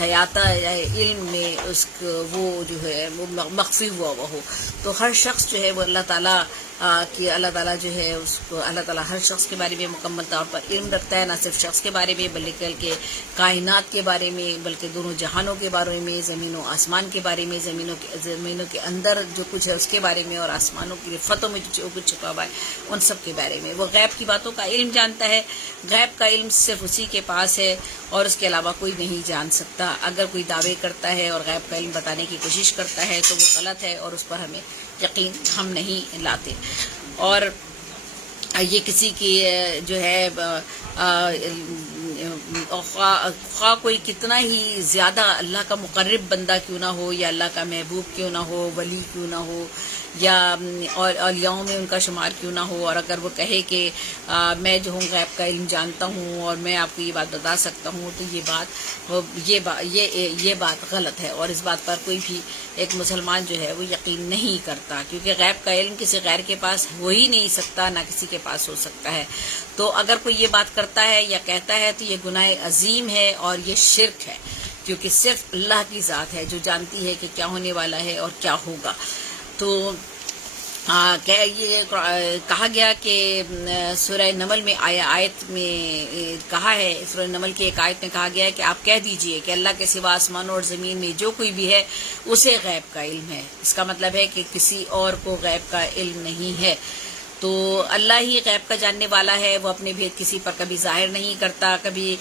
حیات علم میں اس وہ جو ہے وہ مخفی ہوا ہو. تو ہر شخص جو ہے وہ اللہ تعالیٰ کہ اللہ تعالیٰ جو ہے اس کو اللہ تعالیٰ ہر شخص کے بارے میں مکمل طور پر علم رکھتا ہے، نہ صرف شخص کے بارے میں بلکہ کائنات کے بارے میں، بلکہ دونوں جہانوں کے بارے میں، زمین و آسمان کے بارے میں، زمینوں کے اندر جو کچھ ہے اس کے بارے میں، اور آسمانوں کی رفتوں میں جو کچھ چھپا ہوا ہے ان سب کے بارے میں. وہ غیب کی باتوں کا علم جانتا ہے. غیب کا علم صرف اسی کے پاس ہے اور اس کے علاوہ کوئی نہیں جان سکتا. اگر کوئی دعوے کرتا ہے اور غیب کا علم بتانے کی کوشش کرتا ہے تو وہ غلط ہے اور اس پر ہمیں یقین ہم نہیں لاتے. اور یہ کسی کی جو ہے خواہ کوئی کتنا ہی زیادہ اللہ کا مقرب بندہ کیوں نہ ہو، یا اللہ کا محبوب کیوں نہ ہو، ولی کیوں نہ ہو، یا اولیاؤں میں ان کا شمار کیوں نہ ہو، اور اگر وہ کہے کہ میں جو ہوں غیب کا علم جانتا ہوں اور میں آپ کو یہ بات بتا سکتا ہوں، تو یہ بات غلط ہے. اور اس بات پر کوئی بھی ایک مسلمان جو ہے وہ یقین نہیں کرتا، کیونکہ غیب کا علم کسی غیر کے پاس ہو ہی نہیں سکتا، نہ کسی کے پاس ہو سکتا ہے. تو اگر کوئی یہ بات کرتا ہے یا کہتا ہے تو یہ گناہ عظیم ہے اور یہ شرک ہے، کیونکہ صرف اللہ کی ذات ہے جو جانتی ہے کہ کیا ہونے والا ہے اور کیا ہوگا. تو یہ کہا گیا کہ سورہ نمل میں آیت میں کہا ہے، سورہ نمل کی ایک آیت میں کہا گیا ہے کہ آپ کہہ دیجئے کہ اللہ کے سوا آسمانوں اور زمین میں جو کوئی بھی ہے اسے غیب کا علم ہے. اس کا مطلب ہے کہ کسی اور کو غیب کا علم نہیں ہے. تو اللہ ہی غیب کا جاننے والا ہے. وہ اپنے بھید کسی پر کبھی ظاہر نہیں کرتا، کبھی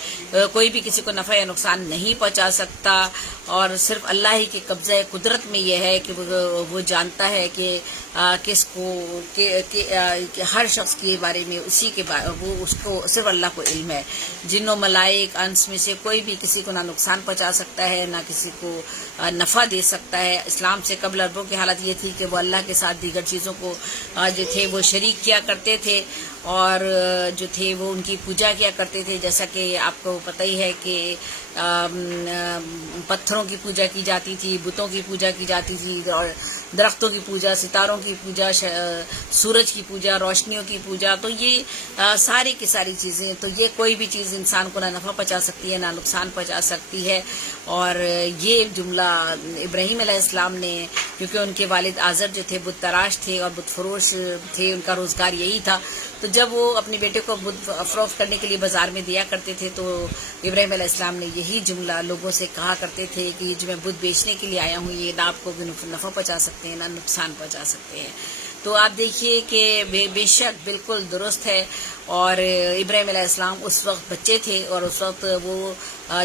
کوئی بھی کسی کو نفع یا نقصان نہیں پہنچا سکتا، اور صرف اللہ ہی کے قبضہ قدرت میں یہ ہے کہ وہ جانتا ہے کہ کس کو کہ ہر شخص کے بارے میں وہ اس کو صرف اللہ کو علم ہے. جن و ملائک انس میں سے کوئی بھی کسی کو نہ نقصان پہنچا سکتا ہے نہ کسی کو نفع دے سکتا ہے. اسلام سے قبل عربوں کی حالت یہ تھی کہ وہ اللہ کے ساتھ دیگر چیزوں کو جو تھے وہ شریک کیا کرتے تھے، اور جو تھے وہ ان کی پوجا کیا کرتے تھے. جیسا کہ آپ کو پتہ ہی ہے کہ پتھروں کی پوجا کی جاتی تھی، بتوں کی پوجا کی جاتی تھی، اور درختوں کی پوجا، ستاروں کی پوجا، سورج کی پوجا، روشنیوں کی پوجا. تو یہ ساری کی ساری چیزیں، تو یہ کوئی بھی چیز انسان کو نہ نفع پہنچا سکتی ہے نہ نقصان پہنچا سکتی ہے. اور یہ جملہ ابراہیم علیہ السلام نے، کیونکہ ان کے والد آزر جو تھے بت تراش تھے اور بت فروش تھے، ان کا روزگار یہی تھا. تو جب وہ اپنے بیٹے کو بت فروخت کرنے کے لیے بازار میں دیا کرتے تھے تو ابراہیم علیہ السلام نے یہی جملہ لوگوں سے کہا کرتے تھے کہ جو میں بت بیچنے کے لیے آیا ہوں یہ نہ آپ کو نفع پہنچا سکتے ہیں نہ نقصان پہنچا سکتے ہیں. تو آپ دیکھیے کہ بے شک بالکل درست ہے. اور ابراہیم علیہ السلام اس وقت بچے تھے اور اس وقت وہ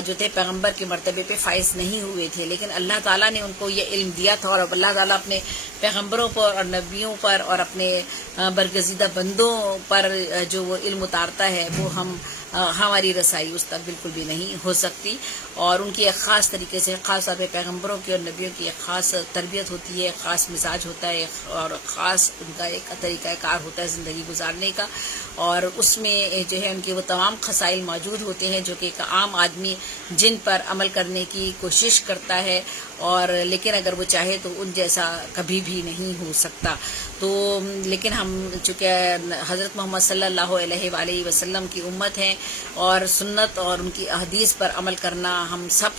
جو تھے پیغمبر کے مرتبے پہ فائز نہیں ہوئے تھے، لیکن اللہ تعالیٰ نے ان کو یہ علم دیا تھا. اور اب اللہ تعالیٰ اپنے پیغمبروں پر اور نبیوں پر اور اپنے برگزیدہ بندوں پر جو وہ علم اتارتا ہے وہ ہماری رسائی اس تک بالکل بھی نہیں ہو سکتی. اور ان کی ایک خاص طریقے سے، خاص طور پہ پیغمبروں کی اور نبیوں کی ایک خاص تربیت ہوتی ہے، ایک خاص مزاج ہوتا ہے، اور خاص ان کا ایک طریقہ کار ہوتا ہے زندگی گزارنے کا. اور اس میں جو ہے ان کے وہ تمام خصائل موجود ہوتے ہیں جو کہ ایک عام آدمی جن پر عمل کرنے کی کوشش کرتا ہے، اور لیکن اگر وہ چاہے تو ان جیسا کبھی بھی نہیں ہو سکتا. تو لیکن ہم چونکہ حضرت محمد صلی اللہ علیہ وآلہ وسلم کی امت ہیں، اور سنت اور ان کی احادیث پر عمل کرنا ہم سب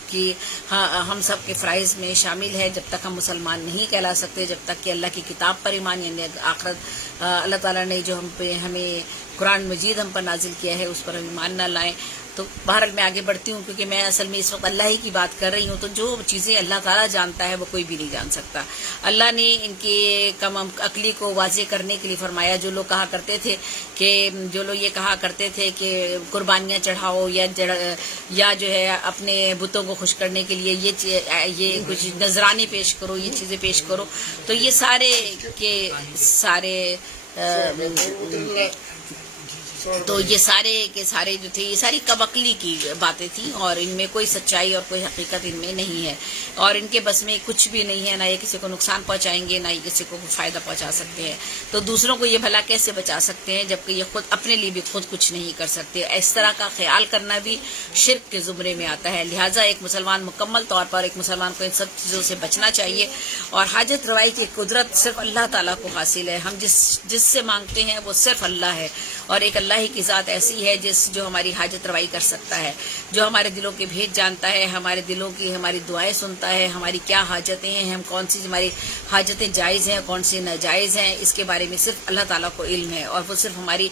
کے فرائض میں شامل ہے. جب تک ہم مسلمان نہیں کہلا سکتے، جب تک کہ اللہ کی کتاب پر ایمان، یعنی آخرت اللہ تعالیٰ نے جو ہمیں قرآن مجید ہم پر نازل کیا ہے اس پر ہم ایمان نہ لائیں. تو بہرحال میں آگے بڑھتی ہوں، کیونکہ میں اصل میں اس وقت اللہ ہی کی بات کر رہی ہوں. تو جو چیزیں اللہ تعالیٰ جانتا ہے وہ کوئی بھی نہیں جان سکتا. اللہ نے ان کی کم عقلی کو واضح کرنے کے لیے فرمایا. جو لوگ کہا کرتے تھے کہ قربانیاں چڑھاؤ یا جو ہے اپنے بتوں کو خوش کرنے کے لیے یہ کچھ نذرانے پیش کرو، یہ چیزیں پیش کرو، تو یہ سارے کے سارے جو تھے یہ ساری کم عقلی کی باتیں تھیں، اور ان میں کوئی سچائی اور کوئی حقیقت ان میں نہیں ہے، اور ان کے بس میں کچھ بھی نہیں ہے. نہ یہ کسی کو نقصان پہنچائیں گے، نہ یہ کسی کو فائدہ پہنچا سکتے ہیں. تو دوسروں کو یہ بھلا کیسے بچا سکتے ہیں جبکہ یہ خود اپنے لیے بھی خود کچھ نہیں کر سکتے. اس طرح کا خیال کرنا بھی شرک کے زمرے میں آتا ہے. لہٰذا ایک مسلمان مکمل طور پر ایک مسلمان کو ان سب چیزوں سے بچنا چاہیے. اور حاجت روائی کی قدرت صرف اللہ تعالیٰ کو حاصل ہے. ہم جس سے مانگتے ہیں وہ صرف اللہ ہے، اور ایک اللہ ہی کی ذات ایسی ہے جو ہماری حاجت روائی کر سکتا ہے، جو ہمارے دلوں کے بھید جانتا ہے، ہمارے دلوں کی ہماری دعائیں سنتا ہے، ہماری کیا حاجتیں ہیں، ہم کون سی ہماری حاجتیں جائز ہیں کون سی ناجائز ہیں، اس کے بارے میں صرف اللہ تعالیٰ کو علم ہے، اور وہ صرف ہماری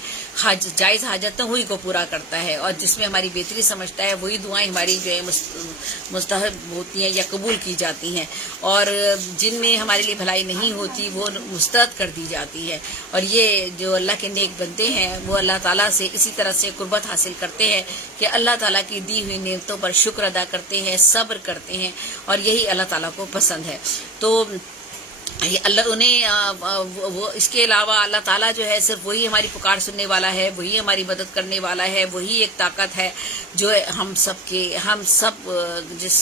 جائز حاجتیں ہوئی کو پورا کرتا ہے، اور جس میں ہماری بہتری سمجھتا ہے وہی دعائیں ہماری جو ہے مستحب ہوتی ہیں یا قبول کی جاتی ہیں، اور جن میں ہمارے لیے بھلائی نہیں ہوتی وہ مسترد کر دی جاتی ہے۔ اور یہ جو اللہ کے نیک بندے ہیں وہ اللہ تعالیٰ سے اسی طرح سے قربت حاصل کرتے ہیں کہ اللہ تعالیٰ کی دی ہوئی نعمتوں پر شکر ادا کرتے ہیں، صبر کرتے ہیں، اور یہی اللہ تعالیٰ کو پسند ہے۔ تو اللہ وہ اس کے علاوہ اللہ تعالیٰ جو ہے صرف وہی ہماری پکار سننے والا ہے، وہی ہماری مدد کرنے والا ہے، وہی ایک طاقت ہے جو ہم سب جس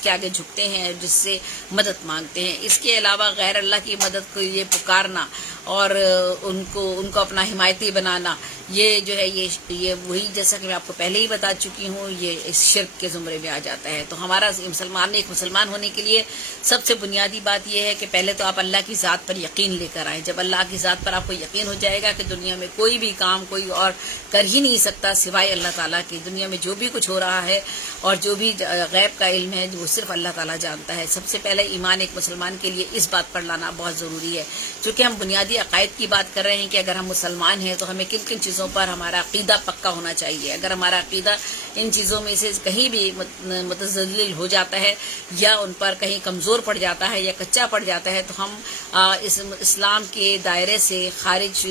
کے آگے جھکتے ہیں، جس سے مدد مانگتے ہیں۔ اس کے علاوہ غیر اللہ کی مدد کو یہ پکارنا اور ان کو اپنا حمایتی بنانا، یہ جو ہے یہ وہی، جیسا کہ میں آپ کو پہلے ہی بتا چکی ہوں، یہ اس شرک کے زمرے میں آ جاتا ہے۔ تو ہمارا ایک مسلمان ہونے کے لیے سب سے بنیادی بات یہ ہے کہ پہلے تو آپ اللہ کی ذات پر یقین لے کر آئیں۔ جب اللہ کی ذات پر آپ کو یقین ہو جائے گا کہ دنیا میں کوئی بھی کام کوئی اور کر ہی نہیں سکتا سوائے اللہ تعالیٰ کی، دنیا میں جو بھی کچھ ہو رہا ہے اور جو بھی غیب کا علم ہے وہ صرف اللہ تعالیٰ جانتا ہے۔ سب سے پہلے ایمان ایک مسلمان کے لیے اس بات پر لانا بہت ضروری ہے، چونکہ ہم بنیادی عقائد کی بات کر رہے ہیں کہ اگر ہم مسلمان ہیں تو ہمیں کن کن چیزوں پر ہمارا عقیدہ پکا ہونا چاہیے۔ اگر ہمارا عقیدہ ان چیزوں میں سے کہیں بھی متزلزل ہو جاتا ہے یا ان پر کہیں کمزور پڑ جاتا ہے یا کچا پڑ جاتا ہے تو ہم اسلام کے دائرے سے خارج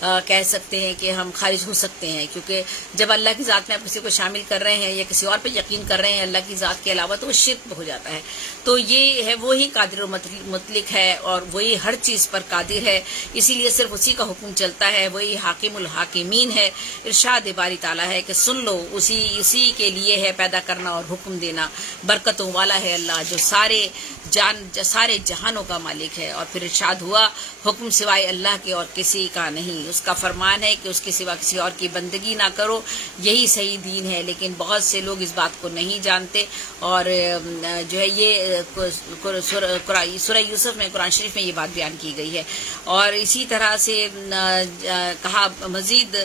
کہہ سکتے ہیں کہ ہم خارج ہو سکتے ہیں، کیونکہ جب اللہ کی ذات میں آپ کسی کو شامل کر رہے ہیں یا کسی اور پہ یقین کر رہے ہیں اللہ کی ذات کے علاوہ تو وہ شرک ہو جاتا ہے۔ تو یہ ہے وہی قادر و مطلق ہے اور وہی ہر چیز پر قادر ہے، اسی لیے صرف اسی کا حکم چلتا ہے، وہی حاکم الحاکمین ہے۔ ارشاد باری تعالیٰ ہے کہ سن لو، اسی کے لیے ہے پیدا کرنا اور حکم دینا، برکتوں والا ہے اللہ جو سارے جہانوں کا مالک ہے۔ اور پھر ارشاد ہوا حکم سوائے اللہ کے اور کسی کا نہیں، اس کا فرمان ہے کہ اس کے سوا کسی اور کی بندگی نہ کرو، یہی صحیح دین ہے۔ لیکن بہت سے لوگ اس بات کو نہیں جانتے، اور جو ہے یہ سورہ یوسف میں قرآن شریف میں یہ بات بیان کی گئی ہے۔ اور اسی طرح سے کہا مزید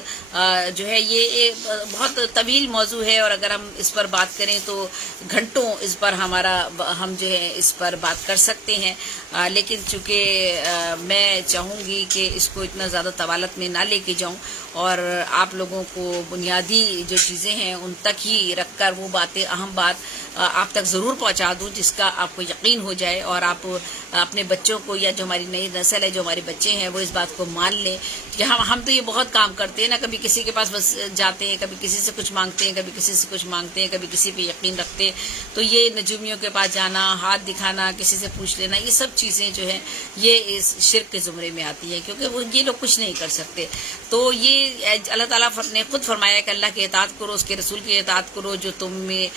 جو ہے یہ بہت طویل موضوع ہے، اور اگر ہم اس پر بات کریں تو گھنٹوں اس پر ہم جو ہے اس پر بات کر سکتے ہیں، لیکن چونکہ میں چاہوں گی کہ اس کو اتنا زیادہ طوالت میں نہ لے کے جاؤں اور آپ لوگوں کو بنیادی جو چیزیں ہیں ان تک ہی رکھ کر وہ باتیں اہم بات آپ تک ضرور پہنچا دوں جس کا آپ کو یقین ہو جائے، اور آپ اپنے بچوں کو یا جو ہماری نئی نسل ہے جو ہمارے بچے ہیں وہ اس بات کو مان لیں کہ ہم تو یہ بہت کام کرتے ہیں نا، کبھی کسی کے پاس بس جاتے ہیں، کبھی کسی سے کچھ مانگتے ہیں، کبھی کسی سے کچھ مانگتے ہیں، کبھی کسی پہ یقین رکھتے ہیں۔ تو یہ نجومیوں کے پاس جانا، ہاتھ دکھانا، کسی سے پوچھ لینا، یہ سب چیزیں جو ہیں یہ اس شرک کے زمرے میں آتی ہیں، کیونکہ یہ لوگ کچھ نہیں کر سکتے۔ تو یہ اللہ تعالیٰ نے خود فرمایا کہ اللہ کی اطاعت کرو، اس کے رسول کی اطاعت کرو جو تم میں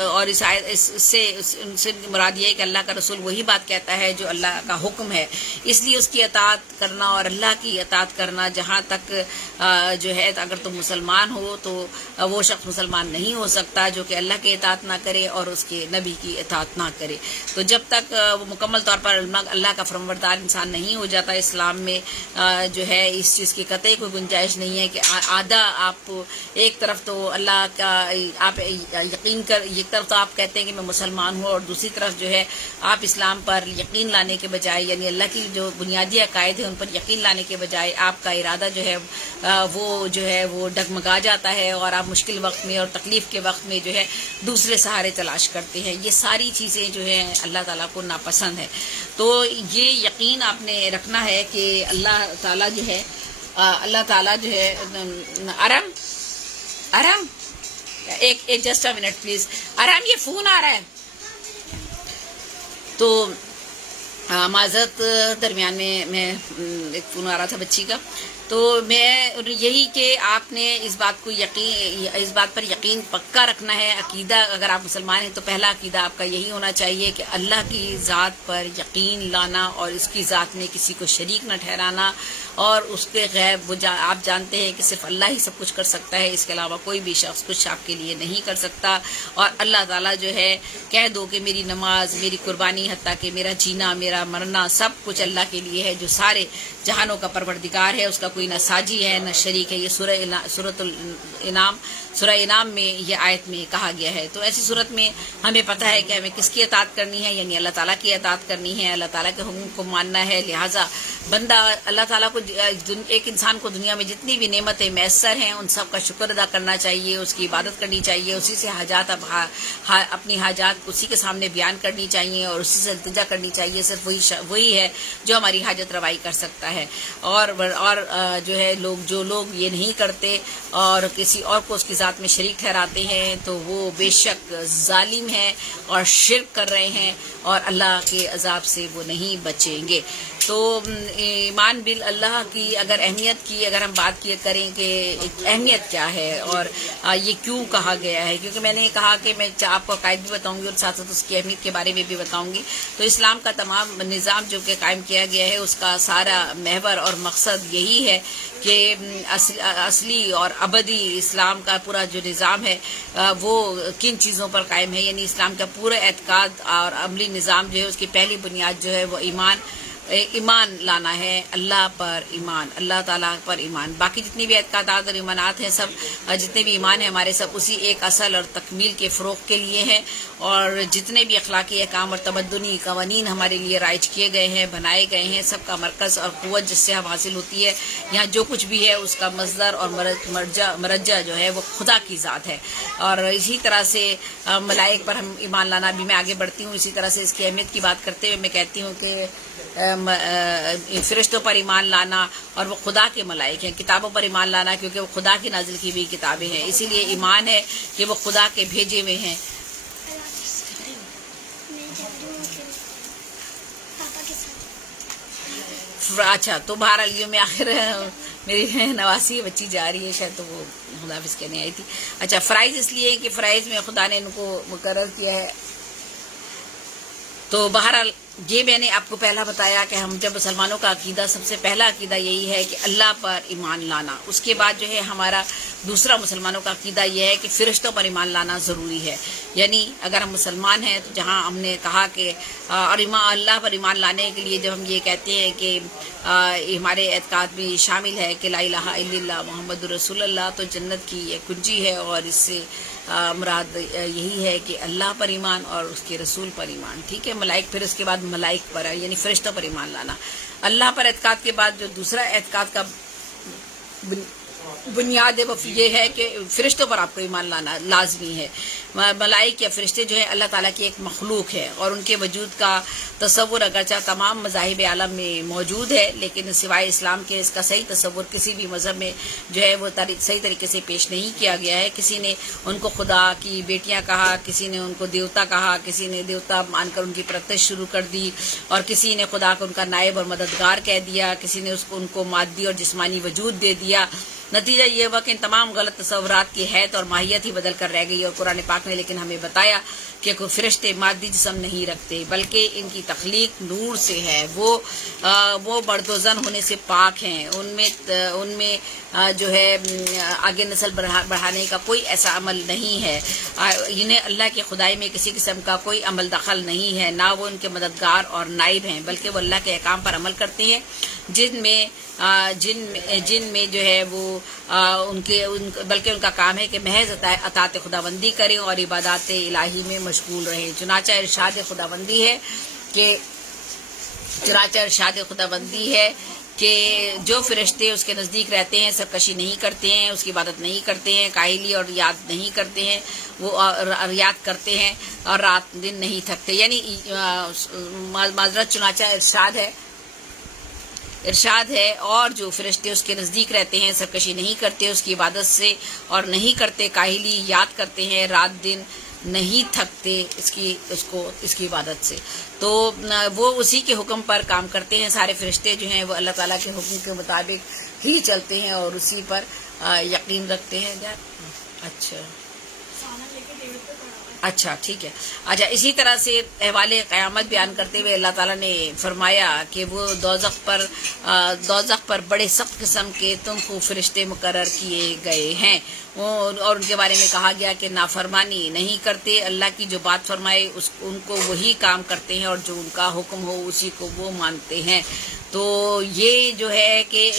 اور اس سے مراد یہ ہے کہ اللہ کا رسول وہی بات کہتا ہے جو اللہ کا حکم ہے، اس لیے اس کی اطاعت کرنا اور اللہ کی اطاعت کرنا، جہاں تک جو ہے اگر تم مسلمان ہو تو وہ شخص مسلمان نہیں ہو سکتا جو کہ اللہ کی اطاعت نہ کرے اور اس کے نبی کی اطاعت نہ کرے۔ تو جب تک وہ مکمل طور پر اللہ کا فرمانبردار انسان نہیں ہو جاتا، اسلام میں جو ہے اس چیز کی قطعی کوئی گنجائش نہیں ہے کہ آدھا آپ ایک طرف تو اللہ کا آپ یقین کر، ایک طرف تو آپ کہتے ہیں کہ میں مسلمان ہوں اور دوسری طرف جو ہے آپ اسلام پر یقین لانے کے بجائے، یعنی اللہ کی جو بنیادی عقائد ہیں ان پر یقین لانے کے بجائے آپ کا ارادہ جو ہے وہ ڈگمگا جاتا ہے اور آپ مشکل وقت میں اور تکلیف کے وقت میں جو ہے دوسرے سہارے تلاش کرتے ہیں۔ یہ ساری چیزیں جو ہیں اللہ تعالیٰ کو ناپسند ہے۔ تو یہ یقین آپ نے رکھنا ہے کہ اللہ تعالیٰ جو ہے آرام ایک جسٹ منٹ پلیز، آرام یہ فون آ رہا ہے۔ تو معذرت، درمیان میں ایک فون آ رہا تھا بچی کا۔ تو میں یہی کہ آپ نے اس بات پر یقین پکا رکھنا ہے۔ عقیدہ اگر آپ مسلمان ہیں تو پہلا عقیدہ آپ کا یہی ہونا چاہیے کہ اللہ کی ذات پر یقین لانا اور اس کی ذات میں کسی کو شریک نہ ٹھہرانا، اور اس کے غیب آپ جانتے ہیں کہ صرف اللہ ہی سب کچھ کر سکتا ہے، اس کے علاوہ کوئی بھی شخص کچھ آپ کے لیے نہیں کر سکتا۔ اور اللہ تعالیٰ جو ہے کہہ دو کہ میری نماز، میری قربانی، حتیٰ کہ میرا جینا، میرا مرنا سب کچھ اللہ کے لیے ہے، جو سارے جہانوں کا پروردگار ہے، اس کا کوئی نہ ساجی ہے نہ شریک ہے. یہ سورہ انعام میں یہ آیت میں کہا گیا ہے. تو ایسی صورت میں ہمیں پتہ ہے کہ ہمیں کس کی اطاعت کرنی ہے، یعنی اللہ تعالیٰ کی اطاعت کرنی ہے، اللہ تعالیٰ کے حکم کو ماننا ہے. لہٰذا بندہ اللہ تعالیٰ کو، ایک انسان کو دنیا میں جتنی بھی نعمتیں میسر ہیں ان سب کا شکر ادا کرنا چاہیے، اس کی عبادت کرنی چاہیے، اسی سے حاجات اپنی حاجات اسی کے سامنے بیان کرنی چاہیے اور اسی سے التجا کرنی چاہیے. صرف وہی ہے جو ہماری حاجت روائی کر سکتا ہے. اور جو ہے جو لوگ یہ نہیں کرتے اور کسی اور کو اس کی ذات میں شریک ٹھہراتے ہیں تو وہ بے شک ظالم ہیں اور شرک کر رہے ہیں اور اللہ کے عذاب سے وہ نہیں بچیں گے. تو ایمان باللہ کی اگر ہم بات کریں کہ اہمیت کیا ہے اور یہ کیوں کہا گیا ہے، کیونکہ میں نے کہا کہ میں آپ کو عقائد بھی بتاؤں گی اور ساتھ ساتھ اس کی اہمیت کے بارے میں بھی بتاؤں گی. تو اسلام کا تمام نظام جو کہ قائم کیا گیا ہے اس کا سارا محور اور مقصد یہی ہے کہ اصلی اور ابدی اسلام کا پورا جو نظام ہے وہ کن چیزوں پر قائم ہے. یعنی اسلام کا پورا اعتقاد اور عملی نظام جو ہے اس کی پہلی بنیاد جو ہے وہ ایمان لانا ہے، اللہ پر ایمان، اللہ تعالیٰ پر ایمان. باقی جتنی بھی اعتقادات اور ایمانات ہیں، سب جتنے بھی ایمان ہیں ہمارے، سب اسی ایک اصل اور تکمیل کے فروغ کے لیے ہیں. اور جتنے بھی اخلاقی احکام اور تمدنی قوانین ہمارے لیے رائج کیے گئے ہیں، بنائے گئے ہیں، سب کا مرکز اور قوت جس سے ہم حاصل ہوتی ہے، یہاں جو کچھ بھی ہے اس کا مصدر اور مرجع جو ہے وہ خدا کی ذات ہے. اور اسی طرح سے ملائک پر ہم ایمان لانا بھی، میں آگے بڑھتی ہوں اسی طرح سے اس کی اہمیت کی بات کرتے ہوئے میں کہتی ہوں کہ فرشتوں پر ایمان لانا اور وہ خدا کے ملائک ہیں. کتابوں پر ایمان لانا کیونکہ وہ خدا کی نازل کی ہوئی کتابیں ہیں، اسی لیے ایمان ہے کہ وہ خدا کے بھیجے ہوئے ہیں. اچھا، تو بہرحال یہ میں آخر میری نواسی بچی جا رہی ہے شاید، تو وہ خداحافظ کہنے آئی تھی. اچھا، فرائض اس لیے کہ فرائض میں خدا نے ان کو مقرر کیا ہے. تو بہرحال یہ میں نے آپ کو پہلا بتایا کہ ہم جب مسلمانوں کا عقیدہ، سب سے پہلا عقیدہ یہی ہے کہ اللہ پر ایمان لانا. اس کے بعد جو ہے ہمارا دوسرا مسلمانوں کا عقیدہ یہ ہے کہ فرشتوں پر ایمان لانا ضروری ہے. یعنی اگر ہم مسلمان ہیں تو جہاں ہم نے کہا کہ اور اللہ پر ایمان لانے کے لیے جب ہم یہ کہتے ہیں کہ ہمارے اعتقاد بھی شامل ہے کہ لا الہ الا اللہ محمد رسول اللہ، تو جنت کی یہ کنجی ہے اور اس سے مراد یہی ہے کہ اللہ پر ایمان اور اس کے رسول پر ایمان. ٹھیک ہے، ملائک، پھر اس کے بعد ملائک پر یعنی فرشتوں پر ایمان لانا. اللہ پر اعتقاد کے بعد جو دوسرا اعتقاد کا بنیاد ہے وہ یہ ہے کہ فرشتوں پر آپ کو ایمان لانا لازمی ہے. ملائک یا فرشتے جو ہے اللہ تعالیٰ کی ایک مخلوق ہے اور ان کے وجود کا تصور اگرچہ تمام مذاہب عالم میں موجود ہے، لیکن سوائے اسلام کے اس کا صحیح تصور کسی بھی مذہب میں جو ہے وہ صحیح طریقے سے پیش نہیں کیا گیا ہے. کسی نے ان کو خدا کی بیٹیاں کہا، کسی نے ان کو دیوتا کہا، کسی نے دیوتا مان کر ان کی پرستش شروع کر دی، اور کسی نے خدا کو ان کا نائب اور مددگار کہہ دیا، کسی نے ان کو مادی اور جسمانی وجود دے دیا. نتیجہ یہ ہوا کہ ان تمام غلط تصورات کی حیت اور ماہیت ہی بدل کر رہ گئی. اور قرآن پاک نے لیکن ہمیں بتایا کہ کوئی فرشتے مادی جسم نہیں رکھتے، بلکہ ان کی تخلیق نور سے ہے. وہ مرد و زن ہونے سے پاک ہیں. ان میں جو ہے آگے نسل بڑھانے کا کوئی ایسا عمل نہیں ہے. انہیں اللہ کی خدائی میں کسی قسم کا کوئی عمل دخل نہیں ہے، نہ وہ ان کے مددگار اور نائب ہیں، بلکہ وہ اللہ کے احکام پر عمل کرتے ہیں جن میں جو ہے وہ بلکہ ان کا کام ہے کہ محض اطاعت خداوندی کریں اور عبادات الہی میں مشغول رہیں. چنانچہ ارشاد خداوندی ہے کہ جو فرشتے اس کے نزدیک رہتے ہیں سرکشی نہیں کرتے ہیں، اس کی عبادت نہیں کرتے ہیں، کاہلی اور یاد نہیں کرتے ہیں، وہ یاد کرتے ہیں اور رات دن نہیں تھکتے. یعنی معذرت، چنانچہ ارشاد ہے اور جو فرشتے اس کے نزدیک رہتے ہیں سرکشی نہیں کرتے اس کی عبادت سے، اور نہیں کرتے کاہلی، یاد کرتے ہیں، رات دن نہیں تھکتے اس کی عبادت سے. تو وہ اسی کے حکم پر کام کرتے ہیں. سارے فرشتے جو ہیں وہ اللہ تعالیٰ کے حکم کے مطابق ہی چلتے ہیں اور اسی پر یقین رکھتے ہیں. اچھا ٹھیک ہے. اچھا اسی طرح سے احوال قیامت بیان کرتے ہوئے اللہ تعالیٰ نے فرمایا کہ وہ دوزخ پر بڑے سخت قسم کے تم کو فرشتے مقرر کیے گئے ہیں، اور ان کے بارے میں کہا گیا کہ نافرمانی نہیں کرتے، اللہ کی جو بات فرمائے ان کو وہی کام کرتے ہیں، اور جو ان کا حکم ہو اسی کو وہ مانتے ہیں. تو یہ جو ہے کہ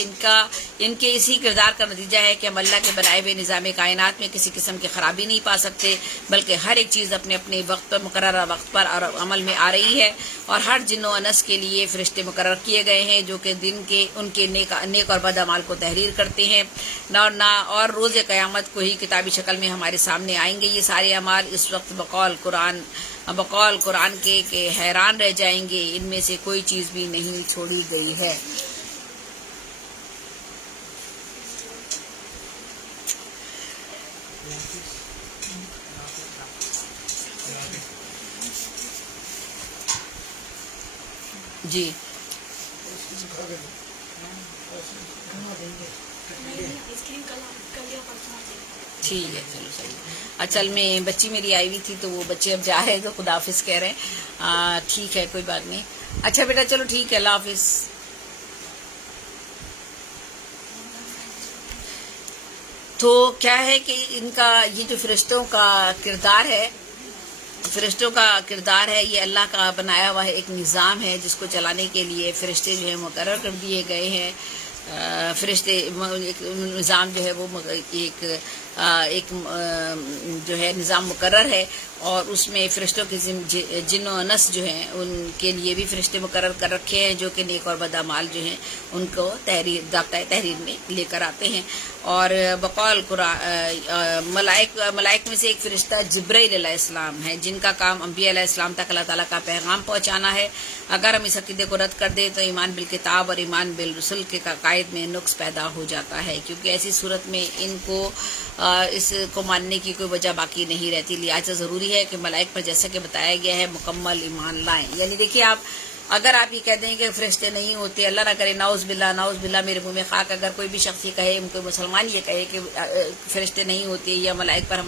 ان کے اسی کردار کا نتیجہ ہے کہ ہم اللہ کے بنائے ہوئے نظام کائنات میں کسی قسم کی خرابی نہیں پا سکتے، بلکہ ہر ایک چیز اپنے اپنے وقت پر مقررہ وقت پر عمل میں آ رہی ہے، اور ہر جن و انس کے لیے فرشتے مقرر کیے گئے ہیں جو کہ دن کے ان کے نیک اور بد اعمال کو تحریر کرتے ہیں، اور روز قیامت کو ہی کتابی شکل میں ہمارے سامنے آئیں گے یہ سارے اعمال. اس وقت بقول قرآن کے کہ حیران رہ جائیں گے، ان میں سے کوئی چیز بھی نہیں چھوڑی گئی ہے. جی ٹھیک ہے، چلو صحیح. اصل میں بچی میری آئی ہوئی تھی تو وہ بچے اب جا رہے ہیں تو خدا حافظ کہہ رہے ہیں. ٹھیک ہے کوئی بات نہیں. اچھا بیٹا چلو ٹھیک ہے، اللہ حافظ. تو کیا ہے کہ ان کا یہ جو فرشتوں کا کردار ہے یہ اللہ کا بنایا ہوا ہے ایک نظام ہے جس کو چلانے کے لیے فرشتے جو ہے مقرر کر دیے گئے ہیں. فرشتے ایک نظام جو ہے وہ ایک جو ہے نظام مقرر ہے، اور اس میں فرشتوں کے جن و انس جو ہیں ان کے لیے بھی فرشتے مقرر کر رکھے ہیں جو کہ نیک اور بد اعمال جو ہیں ان کو ضابطۂ تحریر میں لے کر آتے ہیں. اور بقول قرآن ملائک میں سے ایک فرشتہ جبرائیل علیہ السلام ہے جن کا کام انبیاء علیہ السلام تک اللہ تعالیٰ کا پیغام پہنچانا ہے. اگر ہم اس عقیدے کو رد کر دیں تو ایمان بالکتاب اور ایمان بالرسل کے عقائد میں نقص پیدا ہو جاتا ہے، کیونکہ ایسی صورت میں ان کو اس کو ماننے کی کوئی وجہ باقی نہیں رہتی. لہٰذا ضروری ہے کہ ملائک پر جیسا کہ بتایا گیا ہے مکمل ایمان لائیں. یعنی دیکھیے اگر آپ یہ کہہ دیں کہ فرشتے نہیں ہوتے، اللہ نہ کرے، نعوذ باللہ میرے منہ میں خاک، اگر کوئی بھی شخص یہ کہے، کوئی مسلمان یہ کہے کہ فرشتے نہیں ہوتے یا ملائک پر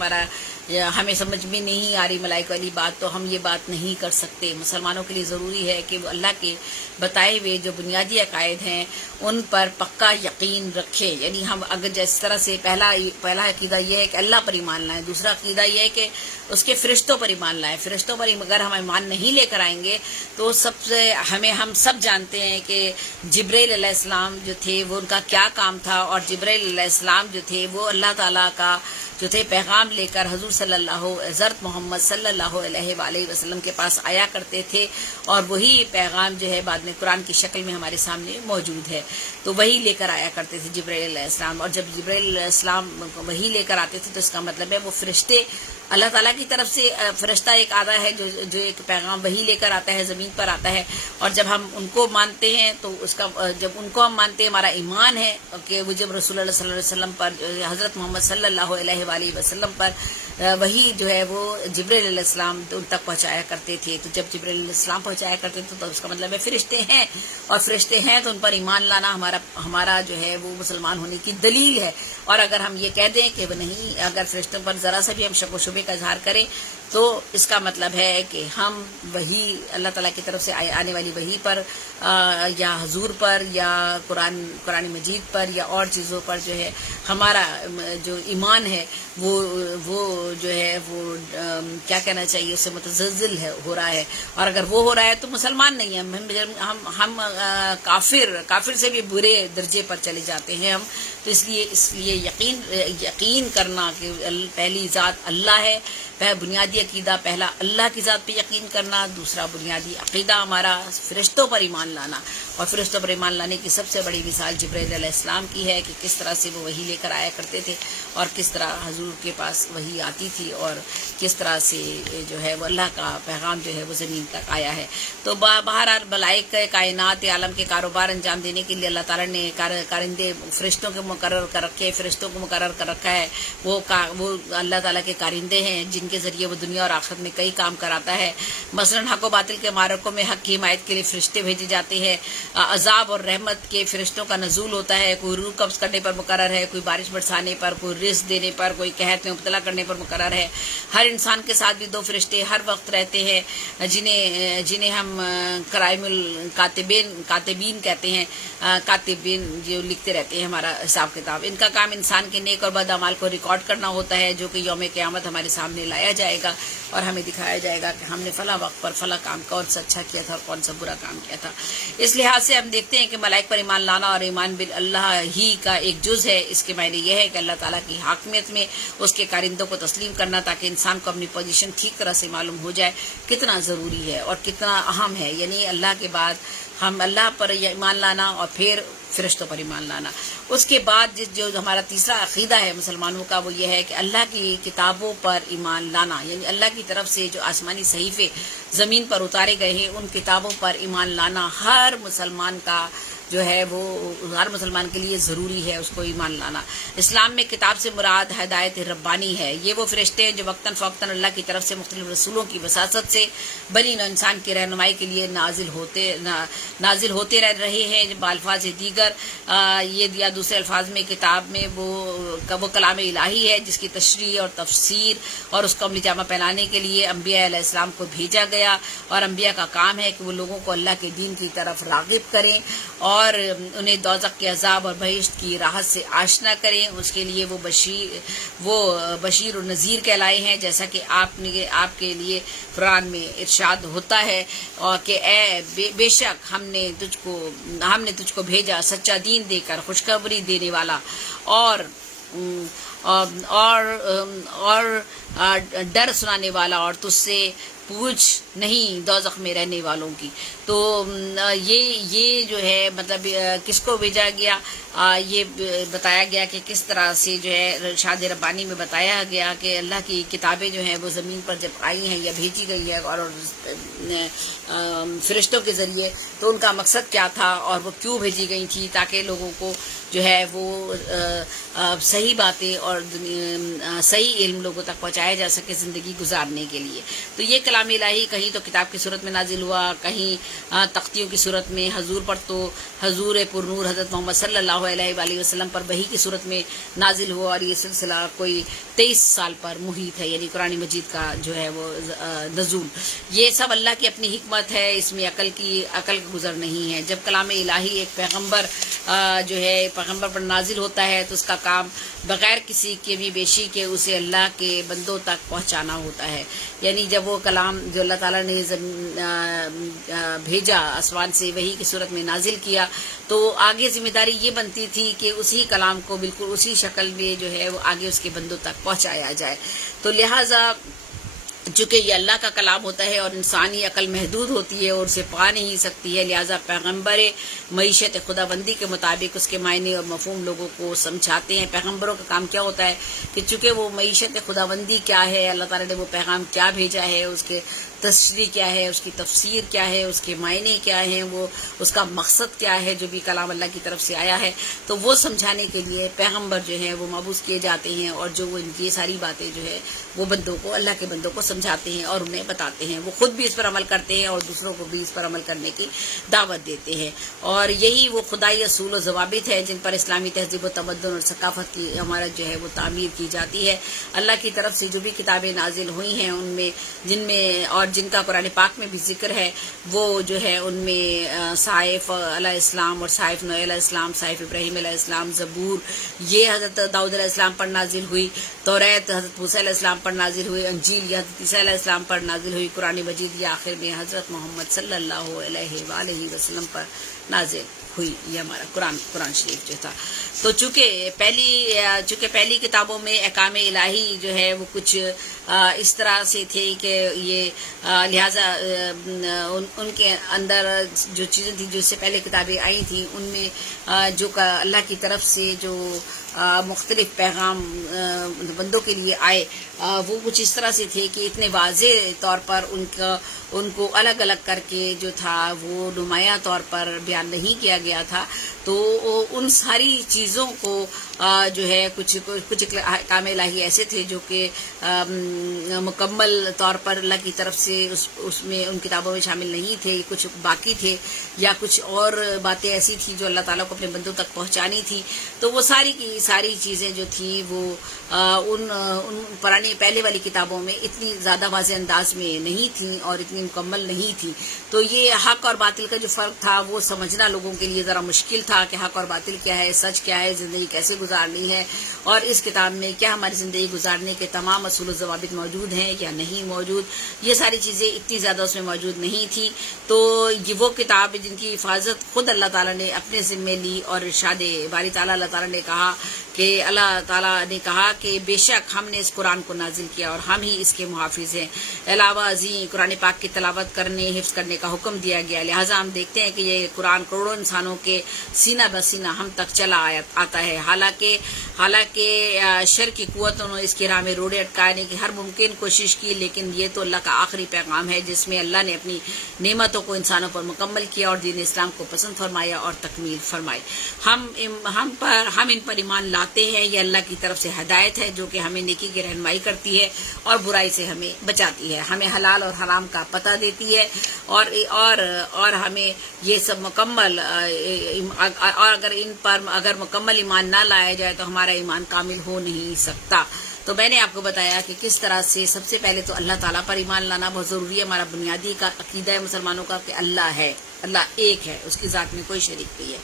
ہمیں سمجھ میں نہیں آ رہی ملائک والی بات، تو ہم یہ بات نہیں کر سکتے. مسلمانوں کے لیے ضروری ہے کہ وہ اللہ کے بتائے ہوئے جو بنیادی عقائد ہیں ان پر پکا یقین رکھیں. یعنی ہم اگر جس طرح سے پہلا عقیدہ یہ ہے کہ اللہ پر ایمان لائیں، دوسرا عقیدہ یہ ہے کہ اس کے فرشتوں پر ایمان لائیں. فرشتوں پر اگر ہم ایمان نہیں لے کر آئیں گے تو ہم سب جانتے ہیں کہ جبرائیل علیہ السلام جو تھے وہ ان کا کیا کام تھا، اور جبرائیل علیہ السلام جو تھے وہ اللہ تعالیٰ کا جو تھے پیغام لے کر حضرت محمد صلی اللہ علیہ وآلہ وسلم کے پاس آیا کرتے تھے، اور وہی پیغام جو ہے بعد میں قرآن کی شکل میں ہمارے سامنے موجود ہے. تو وہی لے کر آیا کرتے تھے جبرائیل علیہ السلام، اور جب جبرائیل علیہ السلام وہی لے کر آتے تھے تو اس کا مطلب ہے وہ فرشتے اللہ تعالیٰ کی طرف سے فرشتہ ایک آتا ہے جو ایک پیغام وہی لے کر آتا ہے، زمین پر آتا ہے. اور جب ہم ان کو مانتے ہیں تو جب ان کو ہم مانتے ہیں، ہمارا ایمان ہے کہ وہ جب رسول اللہ صلی اللہ علیہ وسلم پر، حضرت محمد صلی اللہ علیہ وآلہ وسلم پر وہی جو ہے وہ جبرائیل علیہ السلام ان تک پہنچایا کرتے تھے. تو جب جبرائیل علیہ السلام پہنچایا کرتے تھے تو اس کا مطلب ہے فرشتے ہیں، اور فرشتے ہیں تو ان پر ایمان لانا ہمارا جو ہے وہ مسلمان ہونے کی دلیل ہے. اور اگر ہم یہ کہہ دیں کہ وہ نہیں، اگر فرشتوں پر ذرا سا بھی ہم شک و شبے کا اظہار کریں تو اس کا مطلب ہے کہ ہم وہی اللہ تعالیٰ کی طرف سے آنے والی وحی پر یا حضور پر یا قرآن مجید پر یا اور چیزوں پر جو ہے ہمارا جو ایمان ہے وہ جو ہے وہ کیا کہنا چاہیے، اس سے متزلزل ہو رہا ہے. اور اگر وہ ہو رہا ہے تو مسلمان نہیں ہیں ہم کافر سے بھی برے درجے پر چلے جاتے ہیں ہم. تو اس لیے یقین کرنا کہ پہلی ذات اللہ ہے، بنیادی عقیدہ پہلا اللہ کی ذات پہ یقین کرنا، دوسرا بنیادی عقیدہ ہمارا فرشتوں پر ایمان لانا. اور فرشتوں پر ایمان لانے کی سب سے بڑی مثال جبرائیل علیہ السلام کی ہے کہ کس طرح سے وہ وحی لے کر آیا کرتے تھے، اور کس طرح حضور کے پاس وحی آتی تھی، اور کس طرح سے جو ہے وہ اللہ کا پیغام جو ہے وہ زمین تک آیا ہے. تو بہرحال ملائک کائنات عالم کے کاروبار انجام دینے کے لیے اللہ تعالیٰ نے کارندے فرشتوں کو مقرر کر رکھے، فرشتوں کو مقرر کر رکھا ہے. وہ اللہ تعالیٰ کے کارندے ہیں جن کے ذریعے وہ دنیا اور آخرت میں کئی کام کراتا ہے. مثلاً حق و باطل کے معرکوں میں حق کی حمایت کے لیے فرشتے بھیجے جاتے ہیں. عذاب اور رحمت کے فرشتوں کا نزول ہوتا ہے. کوئی روح قبض کرنے پر مقرر ہے, کوئی بارش برسانے پر, کوئی رزق دینے پر, کوئی قحط میں مبتلا کرنے پر مقرر ہے. ہر انسان کے ساتھ بھی 2 فرشتے ہر وقت رہتے ہیں جنہیں ہم کرائم کاتبین کہتے ہیں. کاتبین جو لکھتے رہتے ہیں ہمارا حساب کتاب. ان کا کام انسان کے نیک اور بد اعمال کو ریکارڈ کرنا ہوتا ہے, جو کہ یوم قیامت ہمارے سامنے لایا جائے گا اور ہمیں دکھایا جائے گا کہ ہم نے فلاں وقت پر فلاں کام کون سا اچھا کیا تھا اور کون سا برا کام کیا تھا. اس لحاظ سے ہم دیکھتے ہیں کہ ملائک پر ایمان لانا اور ایمان باللہ ہی کا ایک جز ہے. اس کے معنی یہ ہے کہ اللہ تعالیٰ کی حاکمیت میں اس کے کارندوں کو تسلیم کرنا, تاکہ انسان کو اپنی پوزیشن ٹھیک طرح سے معلوم ہو جائے کتنا ضروری ہے اور کتنا اہم ہے. یعنی اللہ کے بعد ہم اللہ پر ایمان لانا اور پھر فرشتوں پر ایمان لانا. اس کے بعد جو ہمارا تیسرا عقیدہ ہے مسلمانوں کا, وہ یہ ہے کہ اللہ کی کتابوں پر ایمان لانا. یعنی اللہ کی طرف سے جو آسمانی صحیفے زمین پر اتارے گئے ہیں ان کتابوں پر ایمان لانا ہر مسلمان کا جو ہے وہ ہر مسلمان کے لیے ضروری ہے, اس کو ایمان لانا. اسلام میں کتاب سے مراد ہدایت ربانی ہے. یہ وہ فرشتے ہیں جو وقتاً فوقتاً اللہ کی طرف سے مختلف رسولوں کی وساطت سے بنی نوع انسان کی رہنمائی کے لیے نازل ہوتے رہے ہیں. بالفاظ دیگر یا دوسرے الفاظ میں کتاب میں وہ کلام الہی ہے جس کی تشریح اور تفسیر اور اس کو عملی جامہ پہنانے کے لیے انبیاء علیہ السلام کو بھیجا گیا. اور انبیاء کا کام ہے کہ وہ لوگوں کو اللہ کے دین کی طرف راغب کریں اور انہیں دوزخ کے عذاب اور بہشت کی راحت سے آشنا کریں. اس کے لیے وہ بشیر و نذیر کہلائے ہیں, جیسا کہ آپ کے لیے قرآن میں ارشاد ہوتا ہے اور کہ اے بے شک ہم نے تجھ کو بھیجا سچا دین دے کر, خوشخبری دینے والا اور ڈر سنانے والا, اور تجھ سے پوچھ نہیں دوزخ میں رہنے والوں کی. تو یہ جو ہے مطلب کس کو بھیجا گیا, یہ بتایا گیا کہ کس طرح سے جو ہے ارشاد ربانی میں بتایا گیا کہ اللہ کی کتابیں جو ہیں وہ زمین پر جب آئی ہیں یا بھیجی گئی ہے اور فرشتوں کے ذریعے, تو ان کا مقصد کیا تھا اور وہ کیوں بھیجی گئی تھی, تاکہ لوگوں کو جو ہے وہ صحیح باتیں اور صحیح علم لوگوں تک پہنچایا جا سکے زندگی گزارنے کے لیے. تو یہ کلام الہی کہیں تو کتاب کی صورت میں نازل ہوا, کہیں تختیوں کی صورت میں. حضور پر تو حضور پر نور حضرت محمد صلی اللہ علیہ وآلہ وسلم پر وحی کی صورت میں نازل ہوا, اور یہ سلسلہ کوئی 23 سال پر محیط ہے, یعنی قرآن مجید کا جو ہے وہ نزول. یہ سب اللہ کی اپنی حکمت ہے, اس میں عقل کا گزر نہیں ہے. جب کلام الہی ایک پیغمبر جو ہے پیغمبر پر نازل ہوتا ہے تو اس کا کام بغیر کسی کے بھی بیشی کے اسے اللہ کے بندوں تک پہنچانا ہوتا ہے. یعنی جب وہ کلام جو اللہ تعالیٰ نے بھیجا آسمان سے وحی کی صورت میں نازل کیا, تو آگے ذمہ داری یہ بنتی تھی کہ اسی کلام کو بالکل اسی شکل میں جو ہے وہ آگے اس کے بندوں تک پہنچایا جائے. تو لہٰذا چونکہ یہ اللہ کا کلام ہوتا ہے اور انسانی عقل محدود ہوتی ہے اور اسے پا نہیں سکتی ہے, لہٰذا پیغمبر معیشت خدا بندی کے مطابق اس کے معنی اور مفہوم لوگوں کو سمجھاتے ہیں. پیغمبروں کا کام کیا ہوتا ہے کہ چونکہ وہ معیشت خدا بندی کیا ہے, اللہ تعالیٰ نے وہ پیغام کیا بھیجا ہے, اس کے تشریح کیا ہے, اس کی تفسیر کیا ہے, اس کے معنی کیا ہیں, وہ اس کا مقصد کیا ہے جو بھی کلام اللہ کی طرف سے آیا ہے, تو وہ سمجھانے کے لیے پیغمبر جو ہیں وہ مبعوث کیے جاتے ہیں, اور جو وہ ان کی ساری باتیں جو ہے وہ بندوں کو اللہ کے بندوں کو سمجھاتے ہیں اور انہیں بتاتے ہیں. وہ خود بھی اس پر عمل کرتے ہیں اور دوسروں کو بھی اس پر عمل کرنے کی دعوت دیتے ہیں. اور یہی وہ خدائی اصول و ضوابط ہے جن پر اسلامی تہذیب و تمدن اور ثقافت کی ہمارا جو ہے وہ تعمیر کی جاتی ہے. اللہ کی طرف سے جو بھی کتابیں نازل ہوئی ہیں ان میں جن کا قرآن پاک میں بھی ذکر ہے, وہ جو ہے ان میں صحائف علیہ السلام اور صحائف نوح علیہ السلام, صحائف ابراہیم علیہ السلام, زبور یہ حضرت داؤد علیہ السلام پر نازل ہوئی, توریت حضرت موسیٰ علیہ السلام پر نازل ہوئی, انجیل یہ حضرت عیسیٰ علیہ السلام پر نازل ہوئی, قرآن مجید یہ آخر میں حضرت محمد صلی اللہ علیہ وآلہ وسلم پر نازل ہوئی. یہ ہمارا قرآن شریف جو تھا. تو چونکہ پہلی کتابوں میں احکام الہی جو ہے وہ کچھ اس طرح سے تھے کہ یہ لہٰذا ان کے اندر جو چیزیں تھیں جو اس سے پہلے کتابیں آئی تھیں ان میں جو اللہ کی طرف سے جو مختلف پیغام بندوں کے لیے آئے وہ کچھ اس طرح سے تھے کہ اتنے واضح طور پر ان کو الگ الگ کر کے جو تھا وہ نمایاں طور پر بیان نہیں کیا گیا تھا. تو ان ساری چیزوں کو جو ہے کچھ احکام الہی ایسے تھے جو کہ مکمل طور پر اللہ کی طرف سے اس میں ان کتابوں میں شامل نہیں تھے, کچھ باقی تھے یا کچھ اور باتیں ایسی تھیں جو اللہ تعالیٰ کو اپنے بندوں تک پہنچانی تھی. تو وہ ساری کی ساری چیزیں جو تھیں وہ ان پہلے والی کتابوں میں اتنی زیادہ واضح انداز میں نہیں تھیں اور اتنی مکمل نہیں تھیں. تو یہ حق اور باطل کا جو فرق تھا وہ سمجھنا لوگوں کے لیے ذرا مشکل تھا کہ حق اور باطل کیا ہے, سچ کیا ہے, زندگی کیسے گزارنی ہے, اور اس کتاب میں کیا ہماری زندگی گزارنے کے تمام اصول و ضوابط موجود ہیں یا نہیں موجود. یہ ساری چیزیں اتنی زیادہ اس میں موجود نہیں تھی. تو یہ وہ کتاب جن کی حفاظت خود اللہ تعالیٰ نے اپنے ذمے لی, اور ارشاد باری تعالیٰ اللہ تعالیٰ نے کہا کہ اللہ تعالیٰ نے کہا کہ بے شک ہم نے اس قرآن کو نازل کیا اور ہم ہی اس کے محافظ ہیں. علاوہ ازیں قرآن پاک کی تلاوت کرنے, حفظ کرنے کا حکم دیا گیا. لہٰذا ہم دیکھتے ہیں کہ یہ قرآن کروڑوں انسانوں کے سینہ بسینہ ہم تک چلا آتا ہے. حالانکہ شر کی قوتوں نے اس کی راہ میں روڑے اٹکانے کی ہر ممکن کوشش کی, لیکن یہ تو اللہ کا آخری پیغام ہے جس میں اللہ نے اپنی نعمتوں کو انسانوں پر مکمل کیا اور دین اسلام کو پسند فرمایا اور تکمیل فرمائی. ہم ان پر ایمان لاتے ہیں. یہ اللہ کی طرف سے ہدایت ہے جو کہ ہمیں نیکی کی رہنمائی کرتی ہے اور برائی سے ہمیں بچاتی ہے, ہمیں حلال اور حرام کا پتہ دیتی ہے, اور ہمیں یہ سب مکمل اور اگر مکمل ایمان نہ لایا جائے تو ہمارا ایمان کامل ہو نہیں سکتا. تو میں نے آپ کو بتایا کہ کس طرح سے سب سے پہلے تو اللہ تعالیٰ پر ایمان لانا بہت ضروری ہے. ہمارا بنیادی کا عقیدہ ہے مسلمانوں کا کہ اللہ ہے, اللہ ایک ہے, اس کی ذات میں کوئی شریک نہیں ہے,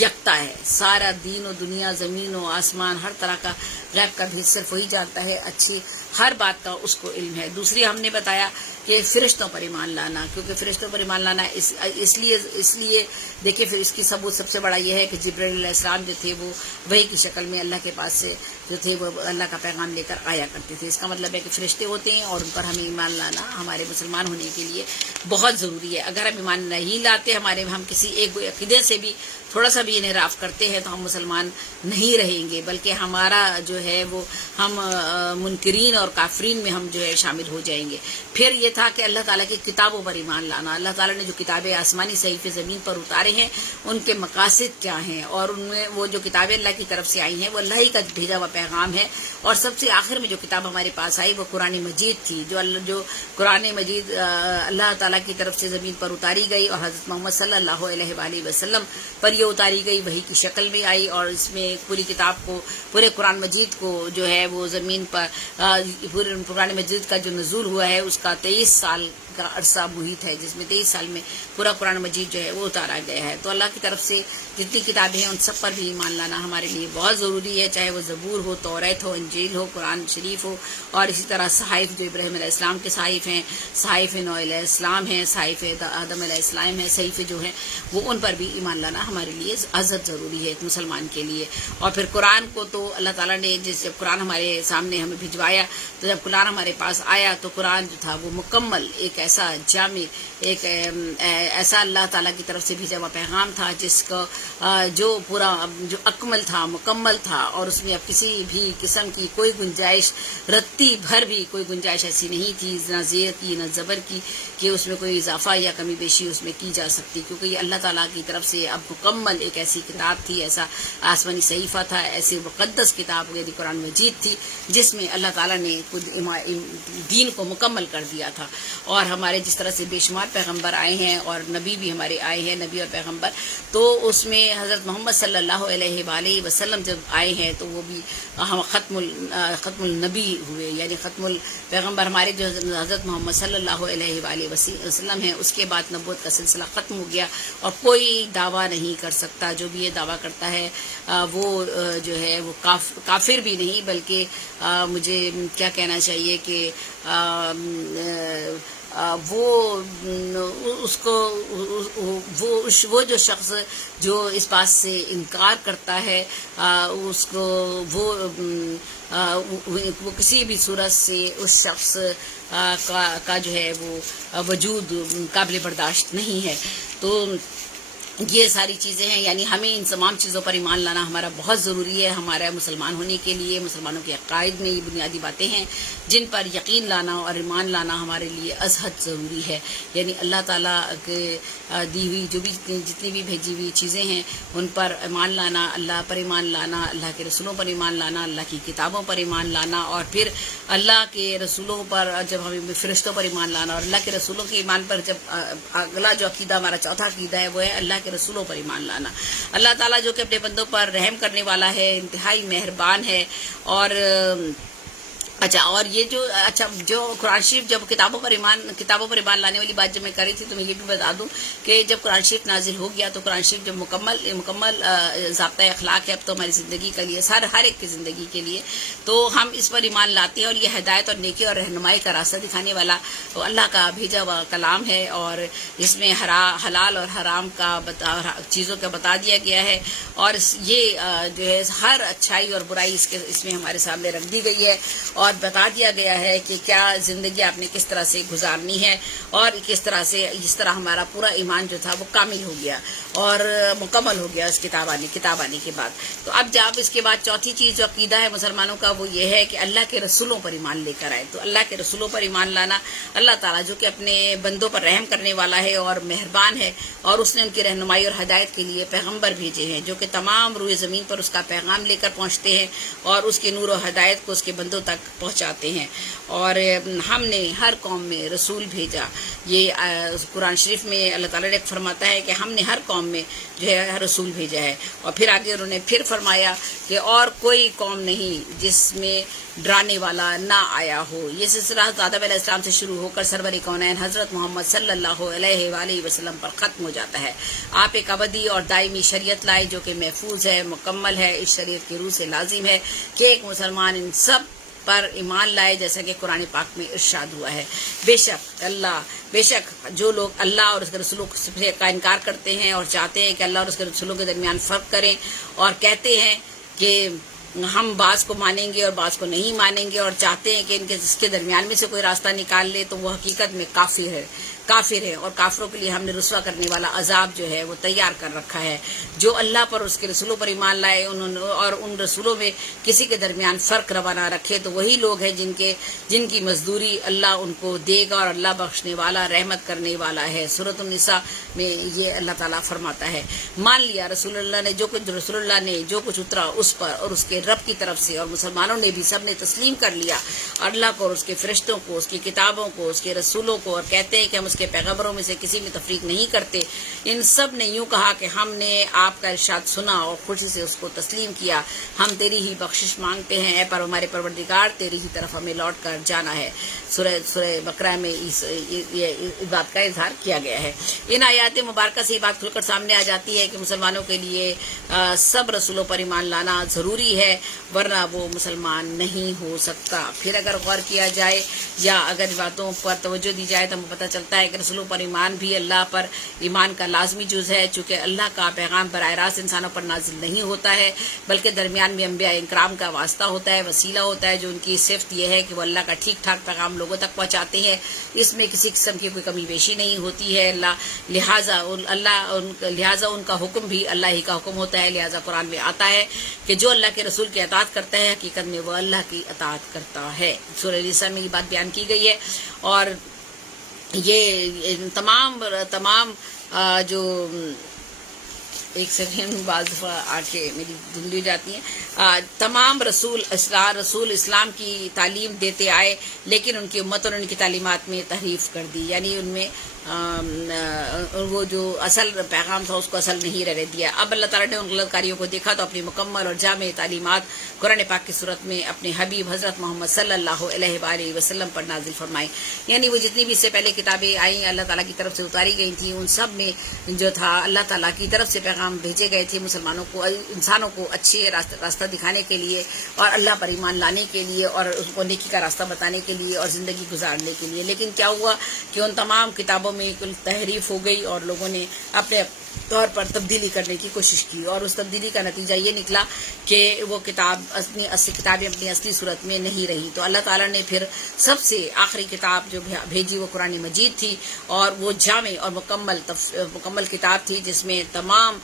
یکتا ہے. سارا دین و دنیا, زمین و آسمان, ہر طرح کا غیب کا بھی صرف وہی جانتا ہے, اچھی ہر بات کا اس کو علم ہے. دوسری ہم نے بتایا کہ فرشتوں پر ایمان لانا, کیونکہ فرشتوں پر ایمان لانا اس لیے دیکھیں پھر اس کی ثبوت سب سے بڑا یہ ہے کہ جبرائیل علیہ السلام جو تھے وہ وحی کی شکل میں اللہ کے پاس سے جو تھے وہ اللہ کا پیغام لے کر آیا کرتے تھے. اس کا مطلب ہے کہ فرشتے ہوتے ہیں اور ان پر ہمیں ایمان لانا ہمارے مسلمان ہونے کے لیے بہت ضروری ہے. اگر ہم ایمان نہیں لاتے, ہم کسی ایک عقیدے سے بھی تھوڑا سا بھی انحراف کرتے ہیں تو ہم مسلمان نہیں رہیں گے, بلکہ ہمارا جو ہے وہ ہم منکرین اور کافرین میں ہم جو ہے شامل ہو جائیں گے. پھر یہ تھا کہ اللہ تعالیٰ کی کتابوں پر ایمان لانا. اللہ تعالیٰ نے جو کتابیں آسمانی صحیفے زمین پر اتارے ہیں ان کے مقاصد کیا ہیں, اور ان میں وہ جو کتابیں اللہ کی طرف سے آئی ہیں وہ اللہ ہی کا بھیجا ہوا پیغام ہے. اور سب سے آخر میں جو کتاب ہمارے پاس آئی وہ قرآن مجید تھی, جو قرآن مجید اللہ تعالیٰ کی طرف سے زمین پر اتاری گئی اور حضرت محمد صلی اللہ علیہ وآلہ وسلم پر یہ اتاری گئی, وحی کی شکل میں آئی. اور اس میں پوری کتاب کو, پورے قرآن مجید کو جو ہے وہ زمین پر پورے قرآن مجید کا جو نزول ہوا ہے اس کا 23 سال کا عرصہ محیط ہے, جس میں 23 سال میں پورا قرآن مجید جو ہے وہ اتارا گیا ہے. تو اللہ کی طرف سے جتنی کتابیں ہیں ان سب پر بھی ایمان لانا ہمارے لیے بہت ضروری ہے, چاہے وہ زبور ہو, توریت ہو, انجیل ہو, قرآن شریف ہو, اور اسی طرح صحائف جو ابراہیم علیہ السلام کے صحائف ہیں, صحائف نوح علیہ السلام ہیں, صحائف آدم علیہ السلام ہیں, صحیفے جو ہیں وہ ان پر بھی ایمان لانا ہمارے لیے عزت ضروری ہے ایک مسلمان کے لیے. اور پھر قرآن کو تو اللہ تعالیٰ نے جب قرآن ہمارے سامنے ہمیں بھجوایا, تو جب قرآن ہمارے پاس آیا تو قرآن جو تھا وہ مکمل ایک ایسا جامع, ایک ایسا اللہ تعالیٰ کی طرف سے بھیجا ہوا پیغام تھا جس کا جو پورا جو اکمل تھا, مکمل تھا, اور اس میں اب کسی بھی قسم کی کوئی گنجائش, رتی بھر بھی کوئی گنجائش ایسی نہیں تھی, نہ زیر کی نہ زبر کی, کہ اس میں کوئی اضافہ یا کمی بیشی اس میں کی جا سکتی, کیونکہ یہ اللہ تعالیٰ کی طرف سے اب مکمل ایک ایسی کتاب تھی, ایسا آسمانی صحیفہ تھا, ایسی مقدس کتاب یعنی قرآن مجید تھی جس میں اللہ تعالیٰ نے خود دین کو مکمل کر دیا تھا. اور ہمارے جس طرح سے بے شمار پیغمبر آئے ہیں اور نبی بھی ہمارے آئے ہیں, نبی اور پیغمبر, تو اس میں حضرت محمد صلی اللہ علیہ وآلہ وسلم جب آئے ہیں تو وہ بھی ہم ختم النبی ہوئے, یعنی ختم الپیغمبر ہمارے جو حضرت محمد صلی اللہ علیہ وآلہ وسلم ہیں, اس کے بعد نبوت کا سلسلہ ختم ہو گیا اور کوئی دعویٰ نہیں کر سکتا. جو بھی یہ دعویٰ کرتا ہے وہ جو ہے وہ کافر بھی نہیں, بلکہ مجھے کیا کہنا چاہیے کہ وہ جو شخص جو اس بات سے انکار کرتا ہے اس کو وہ کسی بھی صورت سے اس شخص کا جو ہے وہ وجود قابل برداشت نہیں ہے. تو یہ ساری چیزیں ہیں، یعنی ہمیں ان تمام چیزوں پر ایمان لانا ہمارا بہت ضروری ہے. ہمارا مسلمان ہونے کے لیے مسلمانوں کے عقائد میں یہ بنیادی باتیں ہیں جن پر یقین لانا اور ایمان لانا ہمارے لیے ازحد ضروری ہے. یعنی اللہ تعالیٰ کے دی ہوئی جو بھی جتنی بھی بھیجی ہوئی چیزیں ہیں ان پر ایمان لانا، اللہ پر ایمان لانا، اللہ کے رسولوں پر ایمان لانا، اللہ کی کتابوں پر ایمان لانا، اور پھر اللہ کے رسولوں پر جب ہمیں فرشتوں پر ایمان لانا، اور اللہ کے رسولوں کے ایمان پر جب اگلا جو عقیدہ ہمارا چوتھا عقیدہ ہے وہ ہے اللہ کے رسولوں پر ایمان لانا. اللہ تعالیٰ جو کہ اپنے بندوں پر رحم کرنے والا ہے، انتہائی مہربان ہے. اور یہ جو قرآن شریف جب کتابوں پر ایمان لانے والی بات جب میں کر رہی تھی تو میں یہ بھی بتا دوں کہ جب قرآن شریف نازل ہو گیا تو قرآن شریف جب مکمل ضابطہ اخلاق ہے اب تو ہماری زندگی کے لیے، ہر ایک کی زندگی کے لیے، تو ہم اس پر ایمان لاتے ہیں. اور یہ ہدایت اور نیکی اور رہنمائی کا راستہ دکھانے والا اللہ کا بھیجا ہوا کلام ہے، اور اس میں حلال اور حرام کا چیزوں کا بتا دیا گیا ہے، اور یہ جو ہے ہر اچھائی اور برائی اس میں ہمارے سامنے رکھ دی گئی ہے، اور بتا دیا گیا ہے کہ کیا زندگی آپ نے کس طرح سے گزارنی ہے، اور اس طرح ہمارا پورا ایمان جو تھا وہ کامل ہو گیا اور مکمل ہو گیا اس کتاب آنے کے بعد. تو اب جب اس کے بعد چوتھی چیز جو عقیدہ ہے مسلمانوں کا وہ یہ ہے کہ اللہ کے رسولوں پر ایمان لے کر آئے. تو اللہ کے رسولوں پر ایمان لانا، اللہ تعالیٰ جو کہ اپنے بندوں پر رحم کرنے والا ہے اور مہربان ہے، اور اس نے ان کی رہنمائی اور ہدایت کے لیے پیغمبر بھیجے ہیں جو کہ تمام روئے زمین پر اس کا پیغام لے کر پہنچتے ہیں اور اس کے نور و ہدایت کو اس کے بندوں تک پہنچاتے ہیں. اور ہم نے ہر قوم میں رسول بھیجا. یہ قرآن شریف میں اللہ تعالیٰ نے فرماتا ہے کہ ہم نے ہر قوم میں جو ہے رسول بھیجا ہے. اور پھر آگے انہوں نے پھر فرمایا کہ اور کوئی قوم نہیں جس میں ڈرانے والا نہ آیا ہو. یہ سلسلہ آدم علیہ السلام سے شروع ہو کر سرور کونین حضرت محمد صلی اللہ علیہ وآلہ وسلم پر ختم ہو جاتا ہے. آپ ایک ابدی اور دائمی شریعت لائے جو کہ محفوظ ہے، مکمل ہے، اس شریعت کی روح سے لازم ہے کہ ایک مسلمان ان سب پر ایمان لائے جیسا کہ قرآن پاک میں ارشاد ہوا ہے. بے شک جو لوگ اللہ اور اس کے رسولوں کا انکار کرتے ہیں اور چاہتے ہیں کہ اللہ اور اس کے رسولوں کے درمیان فرق کریں، اور کہتے ہیں کہ ہم بعض کو مانیں گے اور بعض کو نہیں مانیں گے، اور چاہتے ہیں کہ اس کے درمیان میں سے کوئی راستہ نکال لے، تو وہ حقیقت میں کافر ہے. اور کافروں کے لیے ہم نے رسوا کرنے والا عذاب جو ہے وہ تیار کر رکھا ہے. جو اللہ پر اس کے رسولوں پر ایمان لائے اور ان رسولوں میں کسی کے درمیان فرق روا نہ رکھے، تو وہی لوگ ہیں جن کی مزدوری اللہ ان کو دے گا، اور اللہ بخشنے والا رحمت کرنے والا ہے. سورۃ النساء میں یہ اللہ تعالیٰ فرماتا ہے. مان لیا رسول اللہ نے جو کچھ اترا اس پر اور اس کے رب کی طرف سے، اور مسلمانوں نے بھی سب نے تسلیم کر لیا اللہ کو اور اس کے فرشتوں کو، اس کی کتابوں کو، اس کے رسولوں کو، اور کہتے ہیں کہ ہم اس کے پیغمبروں میں سے کسی میں تفریق نہیں کرتے. ان سب نے یوں کہا کہ ہم نے آپ کا ارشاد سنا اور خوشی سے اس کو تسلیم کیا. ہم تیری ہی بخشش مانگتے ہیں، اے پر ہمارے پروردگار تیری ہی طرف ہمیں لوٹ کر جانا ہے. سورہ بقرہ میں اس بات کا اظہار کیا گیا ہے. ان آیات مبارکہ سے یہ بات کھل کر سامنے آ جاتی ہے کہ مسلمانوں کے لیے سب رسولوں پر ایمان لانا ضروری ہے، ورنہ وہ مسلمان نہیں ہو سکتا. پھر اگر غور کیا جائے یا اگر باتوں پر توجہ دی جائے تو ہمیں پتہ چلتا ہے کہ رسولوں پر ایمان بھی اللہ پر ایمان کا لازمی جز ہے، چونکہ اللہ کا پیغام براہ راست انسانوں پر نازل نہیں ہوتا ہے، بلکہ درمیان میں انبیاء اکرام کا واسطہ ہوتا ہے، وسیلہ ہوتا ہے، جو ان کی صفت یہ ہے کہ وہ اللہ کا ٹھیک ٹھاک پیغام لوگوں تک پہنچاتے ہیں. اس میں کسی قسم کی کوئی کمی بیشی نہیں ہوتی ہے. لہٰذا ان کا حکم بھی اللہ ہی کا حکم ہوتا ہے. لہٰذا قرآن میں آتا ہے کہ جو اللہ کے رسول کی اطاعت کرتا ہے حقیقت میں وہ اللہ کی اطاعت کرتا ہے. سورہ نساء میں یہ بات بیان کی گئی ہے. اور یہ تمام جو ایک سیکنڈ بعض دفعہ آ کے میری دھندلی ہو جاتی ہیں، تمام رسول اسلام کی تعلیم دیتے آئے، لیکن ان کی امت اور ان کی تعلیمات میں تحریف کر دی. یعنی ان میں وہ جو اصل پیغام تھا اس کو اصل نہیں رہنے دیا. اب اللہ تعالیٰ نے ان غلط کاریوں کو دیکھا تو اپنی مکمل اور جامع تعلیمات قرآن پاک کی صورت میں اپنے حبیب حضرت محمد صلی اللہ علیہ وآلہ وسلم پر نازل فرمائی. یعنی وہ جتنی بھی اس سے پہلے کتابیں آئیں اللہ تعالیٰ کی طرف سے اتاری گئی تھیں، ان سب میں جو تھا اللہ تعالیٰ کی طرف سے پیغام بھیجے گئے تھے مسلمانوں کو، انسانوں کو اچھے راستہ دکھانے کے لیے اور اللہ پر ایمان لانے کے لیے اور اس کو نیکی کا راستہ بتانے کے لیے اور زندگی گزارنے کے لیے. لیکن کیا ہوا کہ ان تمام کتابوں میں کل تحریف ہو گئی اور لوگوں نے اپنے طور پر تبدیلی کرنے کی کوشش کی، اور اس تبدیلی کا نتیجہ یہ نکلا کہ وہ کتاب کتابیں اپنی اصلی صورت میں نہیں رہی. تو اللہ تعالیٰ نے پھر سب سے آخری کتاب جو بھیجی وہ قرآن مجید تھی، اور وہ جامع اور مکمل کتاب تھی، جس میں تمام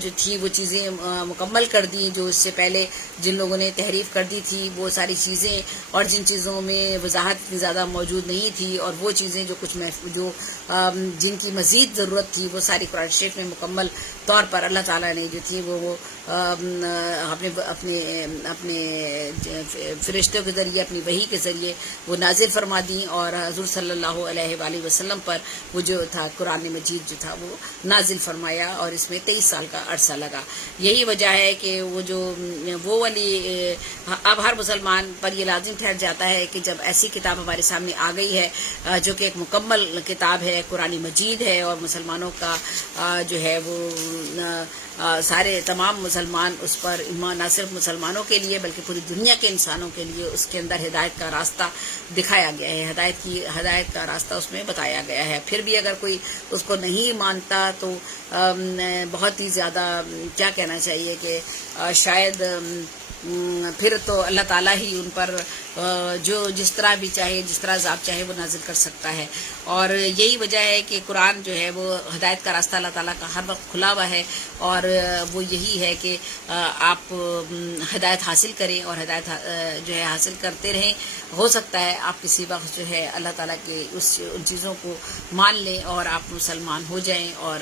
جو تھی وہ چیزیں مکمل کر دی جو اس سے پہلے جن لوگوں نے تحریف کر دی تھی، وہ ساری چیزیں، اور جن چیزوں میں وضاحت اتنی زیادہ موجود نہیں تھی، اور وہ چیزیں جو جن کی مزید ضرورت تھی، وہ ساری قرآن شریف میں مکمل طور پر اللہ تعالیٰ نے جو تھی وہ اپنے فرشتوں کے ذریعے، اپنی وحی کے ذریعے وہ نازل فرما دیں، اور حضور صلی اللہ علیہ وآلہ وسلم پر وہ جو تھا قرآن مجید جو تھا وہ نازل فرمایا، اور اس میں 23 سال کا عرصہ لگا. یہی وجہ ہے کہ وہ والی اب ہر مسلمان پر یہ لازم ٹھہر جاتا ہے کہ جب ایسی کتاب ہمارے سامنے آ گئی ہے جو کہ ایک مکمل کتاب ہے، قرآن مجید ہے، اور مسلمانوں کا جو ہے وہ سارے تمام مسلمان اس پر ایمان، نہ صرف مسلمانوں کے لیے بلکہ پوری دنیا کے انسانوں کے لیے اس کے اندر ہدایت کا راستہ دکھایا گیا ہے، ہدایت کا راستہ اس میں بتایا گیا ہے. پھر بھی اگر کوئی اس کو نہیں مانتا تو بہت ہی زیادہ کیا کہنا چاہیے کہ شاید پھر تو اللہ تعالیٰ ہی ان پر جو جس طرح بھی چاہے، جس طرح عذاب چاہے وہ نازل کر سکتا ہے. اور یہی وجہ ہے کہ قرآن جو ہے وہ ہدایت کا راستہ اللہ تعالیٰ کا ہر وقت کھلا ہوا ہے، اور وہ یہی ہے کہ آپ ہدایت حاصل کریں اور ہدایت جو ہے حاصل کرتے رہیں. ہو سکتا ہے آپ کسی وقت جو ہے اللہ تعالیٰ کے ان چیزوں کو مان لیں اور آپ مسلمان ہو جائیں، اور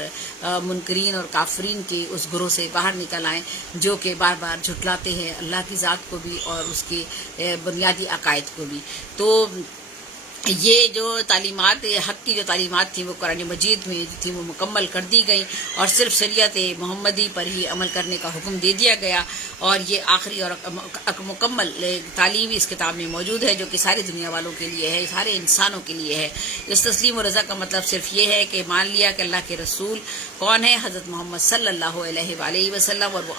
منکرین اور کافرین کے اس گروہ سے باہر نکل آئیں جو کہ بار بار جھٹلاتے ہیں اللہ کی ذات کو بھی اور اس کی بنیادی عقائد کو بھی. تو یہ جو تعلیمات، حق کی جو تعلیمات تھیں وہ قرآن مجید میں جو تھی وہ مکمل کر دی گئیں، اور صرف شریعت محمدی پر ہی عمل کرنے کا حکم دے دیا گیا. اور یہ آخری اور مکمل تعلیم اس کتاب میں موجود ہے جو کہ ساری دنیا والوں کے لیے ہے، سارے انسانوں کے لیے ہے. اس تسلیم و رضا کا مطلب صرف یہ ہے کہ مان لیا کہ اللہ کے رسول کون ہے، حضرت محمد صلی اللہ علیہ وآلہ وسلم، اور وہ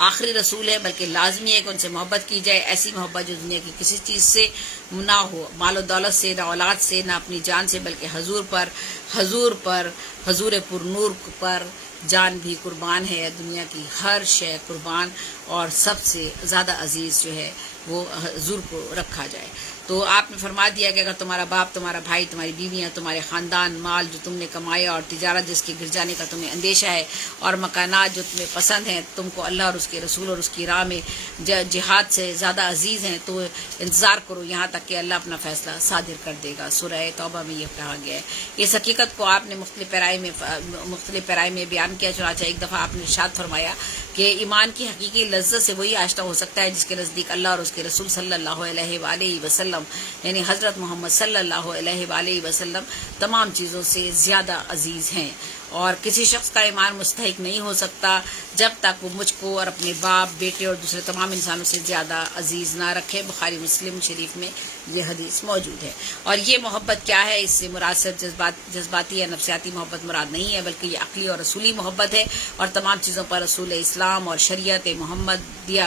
آخری رسول ہے، بلکہ لازمی ہے کہ ان سے محبت کی جائے، ایسی محبت جو دنیا کی کسی چیز سے نہ ہو، مال و دولت سے، نہ اولاد سے، نہ اپنی جان سے، بلکہ حضور پر نور پر جان بھی قربان ہے، دنیا کی ہر شے قربان، اور سب سے زیادہ عزیز جو ہے وہ حضور کو رکھا جائے. تو آپ نے فرما دیا کہ اگر تمہارا باپ، تمہارا بھائی، تمہاری بیویاں، تمہارے خاندان، مال جو تم نے کمایا، اور تجارت جس کے گر جانے کا تمہیں اندیشہ ہے، اور مکانات جو تمہیں پسند ہیں، تم کو اللہ اور اس کے رسول اور اس کی راہ میں جہاد سے زیادہ عزیز ہیں، تو انتظار کرو یہاں تک کہ اللہ اپنا فیصلہ صادر کر دے گا. سورہ توبہ میں یہ کہا گیا ہے. اس حقیقت کو آپ نے مختلف پیرائی میں بیان کیا. چنانچہ ایک دفعہ آپ نے ارشاد فرمایا کہ ایمان کی حقیقی لذت سے وہی آشنا ہو سکتا ہے جس کے نزدیک اللہ اور اس کے رسول صلی اللہ علیہ وآلہ وسلم، یعنی حضرت محمد صلی اللہ علیہ وآلہ وسلم تمام چیزوں سے زیادہ عزیز ہیں. اور کسی شخص کا ایمان مستحق نہیں ہو سکتا جب تک وہ مجھ کو اور اپنے باپ، بیٹے اور دوسرے تمام انسانوں سے زیادہ عزیز نہ رکھے. بخاری مسلم شریف میں یہ حدیث موجود ہے. اور یہ محبت کیا ہے؟ اس سے مراد صرف جذباتی یا نفسیاتی محبت مراد نہیں ہے، بلکہ یہ عقلی اور رسولی محبت ہے، اور تمام چیزوں پر رسول اسلام اور شریعت محمدیہ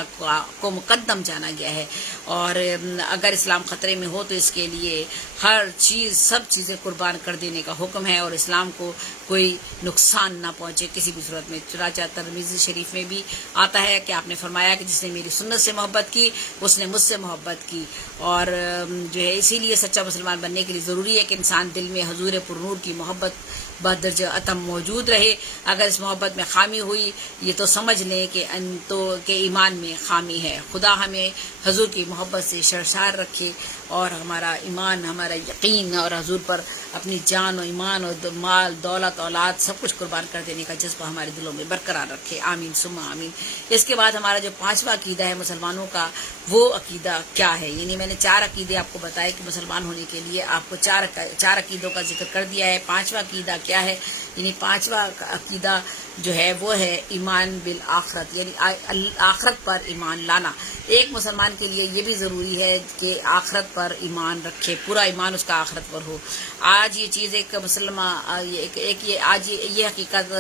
کو مقدم جانا گیا ہے. اور اگر اسلام خطرے میں ہو تو اس کے لیے سب چیزیں قربان کر دینے کا حکم ہے، اور اسلام کو کوئی نقصان نہ پہنچے کسی بھی صورت میں. چنانچہ ترمذی شریف میں بھی آتا ہے کہ آپ نے فرمایا کہ جس نے میری سنت سے محبت کی اس نے مجھ سے محبت کی. اور جو ہے اسی لیے سچا مسلمان بننے کے لیے ضروری ہے کہ انسان دل میں حضور پر نور کی محبت بدرجہ اتم موجود رہے. اگر اس محبت میں خامی ہوئی یہ تو سمجھ لیں کہ ایمان میں خامی ہے. خدا ہمیں حضور کی محبت سے سرشار رکھے، اور ہمارا ایمان، ہمارا یقین اور حضور پر اپنی جان و ایمان اور مال، دولت، اولاد سب کچھ قربان کر دینے کا جذبہ ہمارے دلوں میں برقرار رکھے. آمین ثم آمین. اس کے بعد ہمارا جو 5واں عقیدہ ہے مسلمانوں کا، وہ عقیدہ کیا ہے؟ یعنی میں نے 4 عقیدے آپ کو بتائے کہ مسلمان ہونے کے لیے آپ کو 4 عقیدوں کا ذکر کر دیا ہے. 5واں عقیدہ کیا ہے؟ یعنی 5واں عقیدہ جو ہے وہ ہے ایمان بالآخرت، یعنی آخرت پر ایمان لانا. ایک مسلمان کے لیے یہ بھی ضروری ہے کہ آخرت پر ایمان رکھے، پورا ایمان اس کا آخرت پر ہو. آج یہ چیز ایک آج یہ حقیقت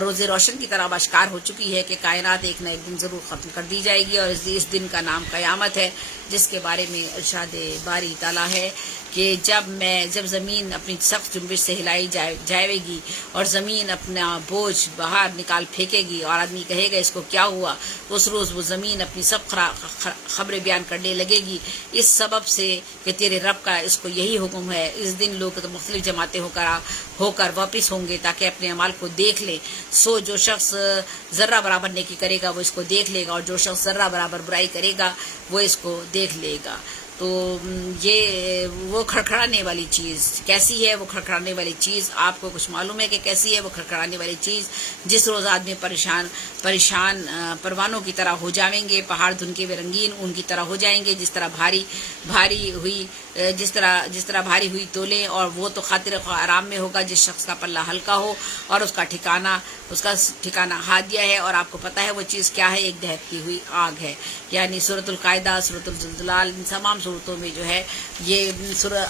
روز روشن کی طرح آشکار ہو چکی ہے کہ کائنات ایک نہ ایک دن ضرور ختم کر دی جائے گی، اور اس دن کا نام قیامت ہے، جس کے بارے میں ارشاد باری تعالیٰ ہے کہ جب زمین اپنی سخت جنبش سے ہلائی جائے گی اور زمین اپنا بوجھ باہر نکال پھینکے گی اور آدمی کہے گا اس کو کیا ہوا، اس روز وہ زمین اپنی سب خبریں بیان کرنے لگے گی، اس سبب سے کہ تیرے رب کا اس کو یہی حکم ہے۔ اس دن لوگ مختلف جماعتیں ہو کر واپس ہوں گے تاکہ اپنے اعمال کو دیکھ لیں۔ سو جو شخص ذرہ برابر نیکی کرے گا وہ اس کو دیکھ لے گا، اور جو شخص ذرہ برابر برائی کرے گا وہ اس کو دیکھ لے گا۔ تو یہ وہ کھڑکھڑانے والی چیز کیسی ہے؟ وہ کھڑکھڑانے والی چیز آپ کو کچھ معلوم ہے کہ کیسی ہے؟ وہ کھڑکھڑانے والی چیز جس روز آدمی پریشان پروانوں کی طرح ہو جائیں گے، پہاڑ دھنکے ہوئے رنگین ان کی طرح ہو جائیں گے، جس طرح بھاری ہوئی تولیں، اور وہ تو خاطر آرام میں ہوگا جس شخص کا پلہ ہلکا ہو اور اس کا ٹھکانہ ہادیہ ہے۔ اور آپ کو پتہ ہے وہ چیز کیا ہے؟ ایک دہتی ہوئی آگ ہے۔ یعنی سورۃ القاعدہ، سورۃ الزلزال، ان تمام صورتوں میں جو ہے یہ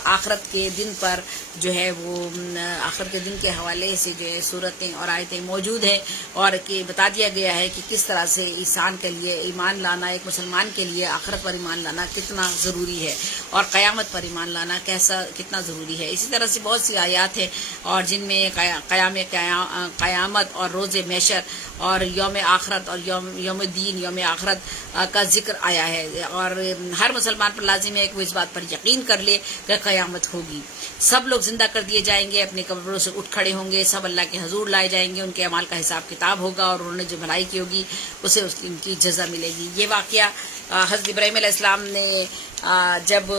آخرت کے دن پر جو ہے وہ آخرت کے دن کے حوالے سے جو ہے صورتیں اور آیتیں موجود ہیں، اور کہ بتا دیا گیا ہے کہ کس طرح سے انسان کے لیے ایمان لانا، ایک مسلمان کے لیے آخرت پر ایمان لانا کتنا ضروری ہے، اور قیامت پر ایمان لانا کتنا ضروری ہے۔ اسی طرح سے بہت سی آیات ہیں اور جن میں قیامت اور روز محشر اور یوم آخرت اور یوم دین، یوم آخرت کا ذکر آیا ہے، اور ہر مسلمان پر لازم ہے کہ وہ اس بات پر یقین کر لے کہ قیامت ہوگی۔ سب لوگ زندہ کر دیے جائیں گے، اپنے قبروں سے اٹھ کھڑے ہوں گے، سب اللہ کے حضور لائے جائیں گے، ان کے اعمال کا حساب کتاب ہوگا، اور انہوں نے جو بھلائی کی ہوگی اسے ان کی جزا ملے گی۔ یہ واقعہ حضرت ابراہیم علیہ السلام نے جب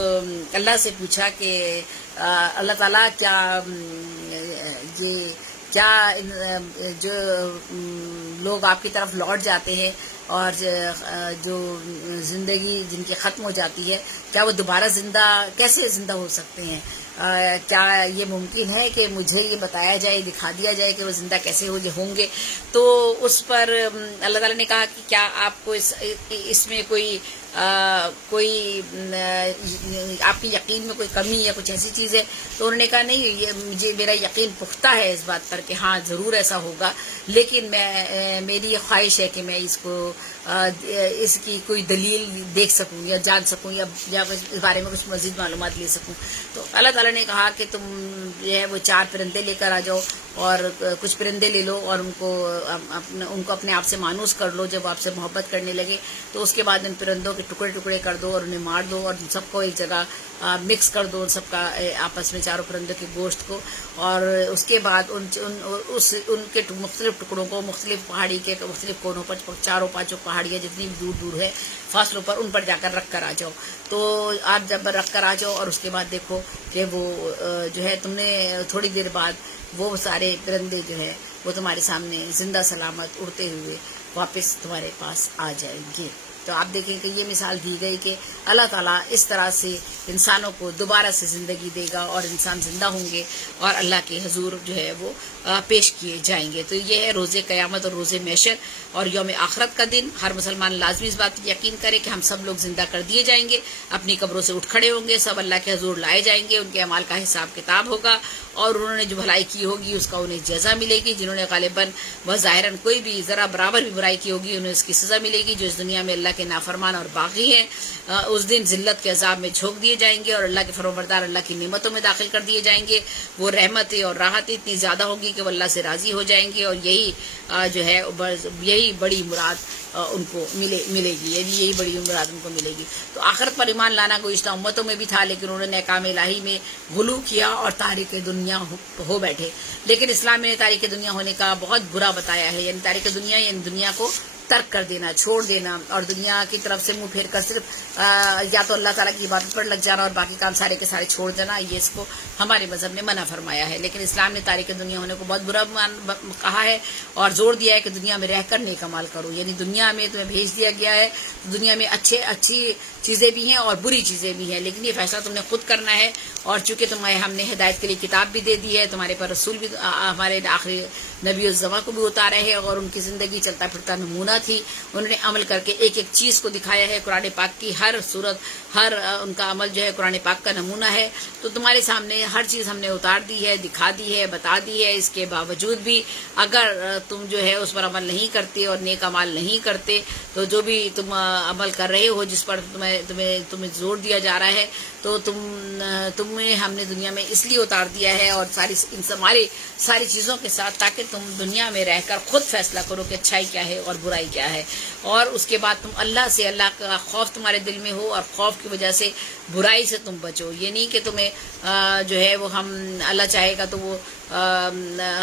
اللہ سے پوچھا کہ اللہ تعالیٰ کیا جو لوگ آپ کی طرف لوٹ جاتے ہیں اور جو زندگی جن کی ختم ہو جاتی ہے، کیا وہ دوبارہ کیسے زندہ ہو سکتے ہیں؟ کیا یہ ممکن ہے کہ مجھے یہ بتایا جائے، دکھا دیا جائے کہ وہ زندہ کیسے ہوں گے؟ تو اس پر اللہ تعالیٰ نے کہا کہ کیا آپ کو اس میں کوئی آپ کی یقین میں کوئی کمی یا کچھ ایسی چیز ہے؟ تو انہوں نے کہا نہیں، میرا یقین پختہ ہے اس بات پر کہ ہاں ضرور ایسا ہوگا، لیکن میری یہ خواہش ہے کہ میں اس کی کوئی دلیل دیکھ سکوں یا جان سکوں یا اس بارے میں کچھ مزید معلومات لے سکوں۔ تو اللہ تعالیٰ نے کہا کہ تم جو ہے وہ 4 پرندے لے کر آ جاؤ، اور کچھ پرندے لے لو اور ان کو اپنے آپ سے مانوس کر لو۔ جب آپ سے محبت کرنے لگے تو اس کے بعد ان پرندوں کے ٹکڑے کر دو اور انہیں مار دو، اور سب کو ایک جگہ مکس کر دو، سب کا آپس میں 4 پرندوں کے گوشت کو، اور اس کے بعد ان کے مختلف ٹکڑوں کو مختلف پہاڑی کے مختلف کونوں پر 4-5 پہاڑیاں جتنی بھی دور ہے فاصلوں پر ان پر جا کر رکھ کر آ جاؤ۔ تو آپ جب رکھ کر آ جاؤ اور اس کے بعد دیکھو کہ وہ جو ہے تم نے تھوڑی دیر بعد وہ سارے پرندے جو ہے وہ تمہارے سامنے زندہ سلامت اڑتے ہوئے واپس تمہارے پاس آ جائیں گے۔ تو آپ دیکھیں کہ یہ مثال دی گئی کہ اللہ تعالیٰ اس طرح سے انسانوں کو دوبارہ سے زندگی دے گا، اور انسان زندہ ہوں گے اور اللہ کے حضور جو ہے وہ پیش کیے جائیں گے۔ تو یہ ہے روز قیامت اور روز محشر اور یوم آخرت کا دن۔ ہر مسلمان لازمی اس بات پر یقین کرے کہ ہم سب لوگ زندہ کر دیے جائیں گے، اپنی قبروں سے اٹھ کھڑے ہوں گے، سب اللہ کے حضور لائے جائیں گے، ان کے اعمال کا حساب کتاب ہوگا، اور انہوں نے جو بھلائی کی ہوگی اس کا انہیں جزا ملے گی، جنہوں نے غالباً و ظاہراً کوئی بھی ذرا برابر بھی برائی کی ہوگی انہیں اس کی سزا ملے گی۔ جو اس دنیا میں اللہ کے نافرمان اور باغی ہیں اس دن ذلت کے عذاب میں جھونک دیے جائیں گے، اور اللہ کے فرمانبردار اللہ کی نعمتوں میں داخل کر دیے جائیں گے۔ وہ رحمتیں اور راحتیں اتنی زیادہ ہوگی کہ وہ اللہ سے راضی ہو جائیں گے، اور یہی بڑی مراد ان کو ملے گی، یہی بڑی مراد ان کو ملے گی۔ تو آخرت پر ایمان لانا گزشتہ امتوں میں بھی تھا، لیکن انہوں نے احکام الہی میں غلو کیا اور تاریک دنیا ہو بیٹھے۔ لیکن اسلام نے تاریک دنیا ہونے کا بہت برا بتایا ہے، یعنی تاریک دنیا یعنی دنیا کو ترک کر دینا، چھوڑ دینا، اور دنیا کی طرف سے منہ پھیر کر صرف یا تو اللہ تعالیٰ کی عبادت پر لگ جانا اور باقی کام سارے کے سارے چھوڑ دینا، یہ اس کو ہمارے مذہب نے منع فرمایا ہے۔ لیکن اسلام نے تاریک دنیا ہونے کو بہت برا کہا ہے اور زور دیا ہے کہ دنیا میں رہ کر نیک عمل کرو، یعنی دنیا میں تمہیں بھیج دیا گیا ہے، دنیا میں اچھی چیزیں بھی ہیں اور بری چیزیں بھی ہیں، لیکن یہ فیصلہ تم نے خود کرنا ہے، اور چونکہ تمہیں ہم نے ہدایت کے لیے کتاب بھی دے دی ہے، تمہارے پر رسول بھی، ہمارے آخری نبی الزما کو بھی اتارے ہیں، اور ان کی زندگی چلتا پھرتا نمونہ نمونہ تھی. انہوں نے عمل کر کے ایک ایک چیز کو دکھایا ہے. قرآن پاک کی ہر صورت، ہر ان کا عمل جو ہے قرآن پاک کا نمونہ ہے. تو تمہارے سامنے ہر چیز ہم نے اتار دی ہے، دکھا دی ہے، بتا دی ہے. اس کے باوجود بھی اگر تم جو ہے اس پر عمل نہیں کرتے اور نیک اعمال نہیں کرتے، تو جو بھی تم عمل کر رہے ہو، جس پر تمہیں زور دیا جا رہا ہے، تو تمہیں ہم نے دنیا میں اس لیے اتار دیا ہے اور ساری چیزوں کے ساتھ، تاکہ تم دنیا میں رہ کر خود فیصلہ کرو کہ اچھائی کیا ہے اور برائی کیا ہے. اور اس کے بعد تم اللہ سے، اللہ کا خوف تمہارے دل میں ہو، اور خوف کی وجہ سے برائی سے تم بچو. یہ نہیں کہ تمہیں جو ہے وہ ہم اللہ چاہے گا تو وہ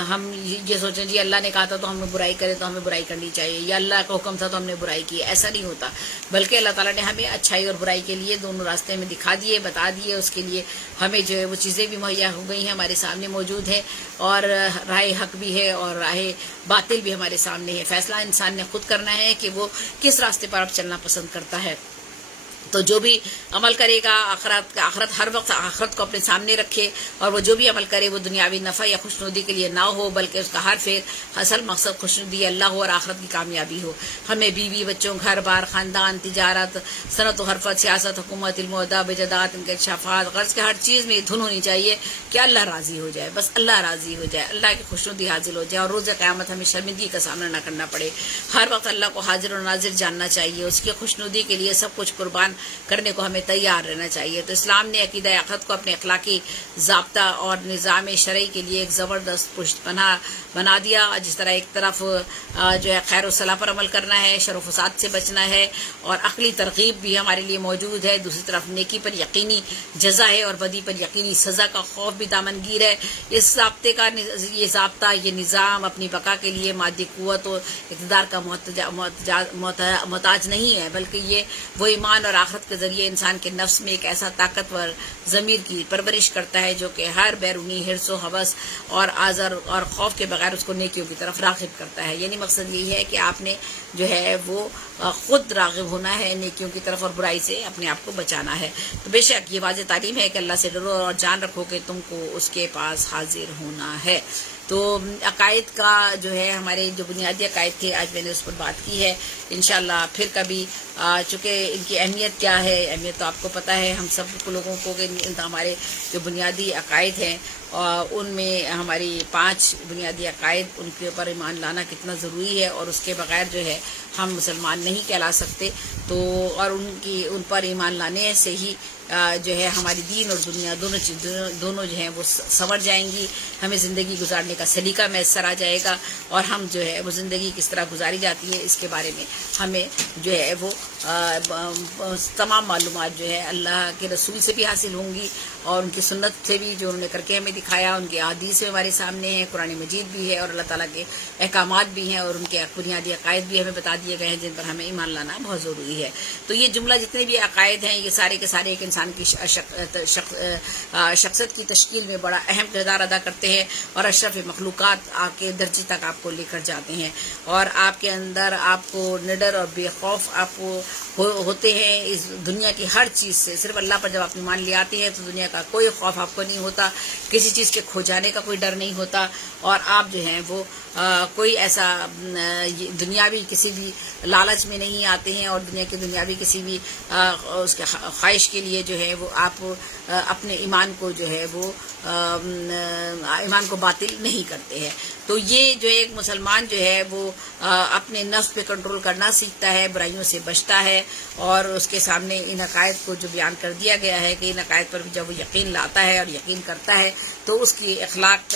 ہم یہ سوچیں جی اللہ نے کہا تھا تو ہم برائی کریں تو ہمیں برائی کرنی چاہیے، یا اللہ کا حکم تھا تو ہم نے برائی کی. ایسا نہیں ہوتا، بلکہ اللہ تعالیٰ نے ہمیں اچھائی اور برائی کے لیے دونوں راستے میں دکھا دیے، بتا دیے. اس کے لیے ہمیں جو ہے وہ چیزیں بھی مہیا ہو گئی ہیں، ہمارے سامنے موجود ہے، اور راہ حق بھی ہے اور راہ باطل بھی ہمارے سامنے ہے. فیصلہ انسان نے خود کرنا ہے کہ وہ کس راستے پر اب چلنا پسند کرتا ہے. تو جو بھی عمل کرے گا آخرت ہر وقت آخرت کو اپنے سامنے رکھے، اور وہ جو بھی عمل کرے وہ دنیاوی نفع یا خوشنودی کے لیے نہ ہو، بلکہ اس کا ہر فعل اصل مقصد خوشنودی اللہ ہو اور آخرت کی کامیابی ہو. ہمیں بیوی بچوں، گھر بار، خاندان، تجارت، صنعت و حرفت، سیاست، حکومت، علم و ادب، بجدات، انکشافات، غرض کے ہر چیز میں دھن ہونی چاہیے کہ اللہ راضی ہو جائے. بس اللہ راضی ہو جائے، اللہ کی خوشنودی حاصل ہو جائے، اور روز قیامت ہمیں شرمندگی کا سامنا نہ کرنا پڑے. ہر وقت اللہ کو حاضر و ناظر جاننا چاہیے، اس کی خوشنودی کے لیے سب کچھ قربان کرنے کو ہمیں تیار رہنا چاہیے. تو اسلام نے عقیدہ آخرت کو اپنے اخلاقی ضابطہ اور نظام شرعی کے لیے ایک زبردست پشت پناہ بنا دیا. جس طرح ایک طرف جو ہے خیر و صلاح پر عمل کرنا ہے، شر و فساد سے بچنا ہے، اور عقلی ترغیب بھی ہمارے لیے موجود ہے. دوسری طرف نیکی پر یقینی جزا ہے اور بدی پر یقینی سزا کا خوف بھی دامنگیر ہے. اس یہ ضابطہ، یہ نظام اپنی بقا کے لیے مادی قوت و اقتدار کا محتاج نہیں ہے، بلکہ یہ وہ ایمان اور آخرت کے ذریعے انسان کے نفس میں ایک ایسا طاقتور ضمیر کی پرورش کرتا ہے جو کہ ہر بیرونی حرص و ہوس اور آزر اور خوف کے بغیر اس کو نیکیوں کی طرف راغب کرتا ہے. یعنی مقصد یہی ہے کہ آپ نے جو ہے وہ خود راغب ہونا ہے نیکیوں کی طرف، اور برائی سے اپنے آپ کو بچانا ہے. تو بے شک یہ واضح تعلیم ہے کہ اللہ سے ڈرو اور جان رکھو کہ تم کو اس کے پاس حاضر ہونا ہے. تو عقائد کا جو ہے ہمارے جو بنیادی عقائد تھے، آج میں نے اس پر بات کی ہے. انشاءاللہ پھر کبھی، چونکہ ان کی اہمیت کیا ہے، اہمیت تو آپ کو پتہ ہے ہم سب لوگوں کو، کہ ہمارے جو بنیادی عقائد ہیں ان میں ہماری 5 بنیادی عقائد، ان کے اوپر ایمان لانا کتنا ضروری ہے، اور اس کے بغیر جو ہے ہم مسلمان نہیں کہلا سکتے. تو اور ان پر ایمان لانے سے ہی جو ہے ہماری دین اور دنیا دونوں جو ہیں وہ سنور جائیں گی. ہمیں زندگی گزارنے کا سلیقہ میسر آ جائے گا، اور ہم جو ہے وہ زندگی کس طرح گزاری جاتی ہے اس کے بارے میں ہمیں جو ہے وہ تمام معلومات جو ہے اللہ کے رسول سے بھی حاصل ہوں گی، اور ان کی سنت سے بھی جو انہوں نے کر کے ہمیں دکھایا، ان کے احادیث بھی ہمارے سامنے ہیں، قرآن مجید بھی ہے، اور اللہ تعالیٰ کے احکامات بھی ہیں، اور ان کے بنیادی عقائد بھی ہمیں بتا دیے گئے ہیں جن پر ہمیں ایمان لانا بہت ضروری ہے. تو یہ جملہ جتنے بھی عقائد ہیں یہ سارے کے سارے ایک انسان کی شخصیت کی تشکیل میں بڑا اہم کردار ادا کرتے ہیں، اور اشرف مخلوقات کے درجے تک آپ کو لے کر جاتے ہیں، اور آپ کے اندر آپ کو نڈر اور بے خوف آپ کو ہوتے ہیں اس دنیا کی ہر چیز سے. صرف اللہ پر جب آپ ایمان لے آتے ہیں تو دنیا کا کوئی خوف آپ کو نہیں ہوتا، کسی چیز کے کھو جانے کا کوئی ڈر نہیں ہوتا، اور آپ جو ہیں وہ کوئی ایسا دنیاوی کسی بھی لالچ میں نہیں آتے ہیں، اور دنیا کی دنیاوی کسی بھی اس کے خواہش کے لیے جو ہے وہ آپ اپنے ایمان کو جو ہے وہ ایمان کو باطل نہیں کرتے ہیں. تو یہ جو ایک مسلمان جو ہے وہ اپنے نفس پہ کنٹرول کرنا سیکھتا ہے، برائیوں سے بچتا ہے، اور اس کے سامنے ان عقائد کو جو بیان کر دیا گیا ہے کہ ان عقائد پر بھی جب وہ یقین لاتا ہے اور یقین کرتا ہے تو اس کی اخلاق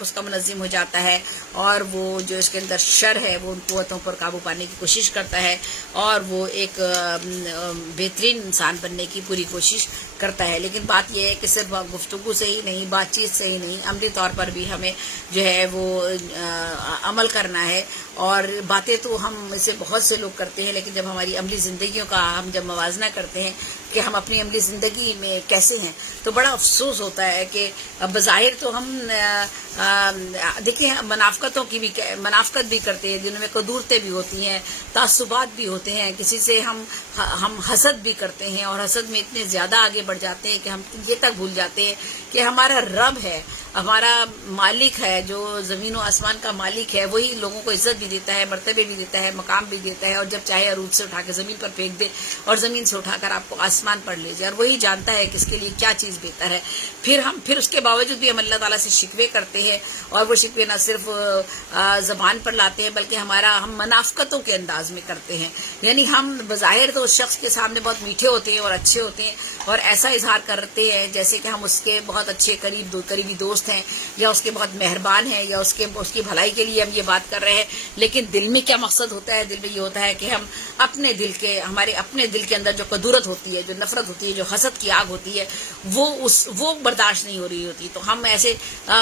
اس کا منظم ہو جاتا ہے، اور وہ جو اس کے اندر شر ہے وہ ان قوتوں پر قابو پانے کی کوشش کرتا ہے، اور وہ ایک بہترین انسان بننے کی پوری کوشش کرتا ہے. لیکن بات یہ ہے کہ صرف گفتگو سے ہی نہیں، بات چیت سے ہی نہیں، عملی طور پر بھی ہمیں جو ہے وہ عمل کرنا ہے. اور باتیں تو ہم میں سے بہت سے لوگ کرتے ہیں، لیکن جب ہماری عملی زندگیوں کا ہم جب موازنہ کرتے ہیں کہ ہم اپنی عملی زندگی میں کیسے ہیں، تو بڑا افسوس ہوتا ہے کہ بظاہر تو ہم دیکھیں منافقت بھی کرتے ہیں، دلوں میں کدورتیں بھی ہوتی ہیں، تعصبات بھی ہوتے ہیں، کسی سے ہم حسد بھی کرتے ہیں، اور حسد میں اتنے زیادہ آگے بڑھ جاتے ہیں کہ ہم یہ تک بھول جاتے ہیں کہ ہمارا رب ہے، ہمارا مالک ہے، جو زمین و آسمان کا مالک ہے، وہی لوگوں کو عزت بھی دیتا ہے، مرتبے بھی دیتا ہے، مقام بھی دیتا ہے، اور جب چاہے عروج سے اٹھا کے زمین پر پھینک دے اور زمین سے اٹھا کر آپ کو آسمان پر لے جائے، اور وہی جانتا ہے کہ اس کے لیے کیا چیز بہتر ہے۔ پھر اس کے باوجود بھی ہم اللہ تعالیٰ سے شکوے کرتے ہیں، اور وہ شکوے نہ صرف زبان پر لاتے ہیں بلکہ ہم منافقتوں کے انداز میں کرتے ہیں، یعنی ہم بظاہر تو اس شخص کے سامنے بہت میٹھے ہوتے ہیں اور اچھے ہوتے ہیں، اور ایسا اظہار کرتے ہیں جیسے کہ ہم اس کے بہت اچھے قریبی دوست ہیں، یا اس کے بہت مہربان ہیں، یا اس کی بھلائی کے لیے ہم یہ بات کر رہے ہیں، لیکن دل میں کیا مقصد ہوتا ہے؟ دل میں یہ ہوتا ہے کہ ہم ہمارے اپنے دل کے اندر جو قدورت ہوتی ہے، جو نفرت ہوتی ہے، جو حسد کی آگ ہوتی ہے، وہ برداشت نہیں ہو رہی ہوتی، تو ہم ایسے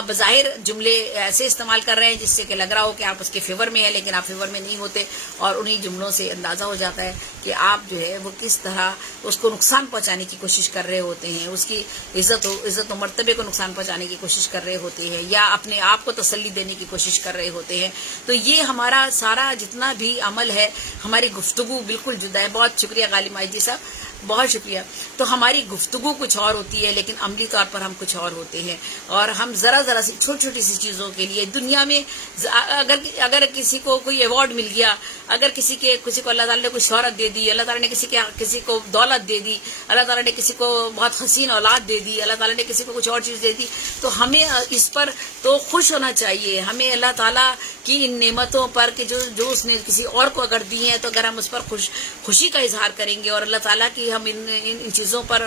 بظاہر جملے ایسے استعمال کر رہے ہیں جس سے کہ لگ رہا ہو کہ آپ اس کے فیور میں ہیں، لیکن آپ فیور میں نہیں ہوتے، اور انہی جملوں سے اندازہ ہو جاتا ہے کہ آپ جو ہے وہ کس طرح اس کو نقصان پہنچانے کی کوشش کر رہے ہوتے ہیں، اس کی عزت و مرتبے کو نقصان پہنچانے کی کوشش کر رہے ہوتے ہیں، یا اپنے آپ کو تسلی دینے کی کوشش کر رہے ہوتے ہیں۔ تو یہ ہمارا سارا جتنا بھی عمل ہے، ہماری گفتگو بالکل جدا ہے۔ بہت شکریہ غالب ماجدی صاحب، بہت شکریہ۔ تو ہماری گفتگو کچھ اور ہوتی ہے، لیکن عملی طور پر ہم کچھ اور ہوتے ہیں، اور ہم ذرا سی چھوٹی سی چیزوں کے لیے دنیا میں اگر کسی کو کوئی ایوارڈ مل گیا، اگر کسی کو اللہ تعالیٰ نے کوئی شہرت دے دی، اللہ تعالیٰ نے کسی کو دولت دے دی، اللہ تعالیٰ نے کسی کو بہت حسین اولاد دے دی، اللہ تعالیٰ نے کسی کو کچھ اور چیز دے دی، تو ہمیں اس پر تو خوش ہونا چاہیے۔ ہمیں اللہ تعالیٰ کی ان نعمتوں پر کہ جو اس نے کسی اور کو اگر دی ہیں، تو اگر ہم اس پر خوشی کا اظہار کریں گے، اور اللہ تعالیٰ کی ہم ان چیزوں پر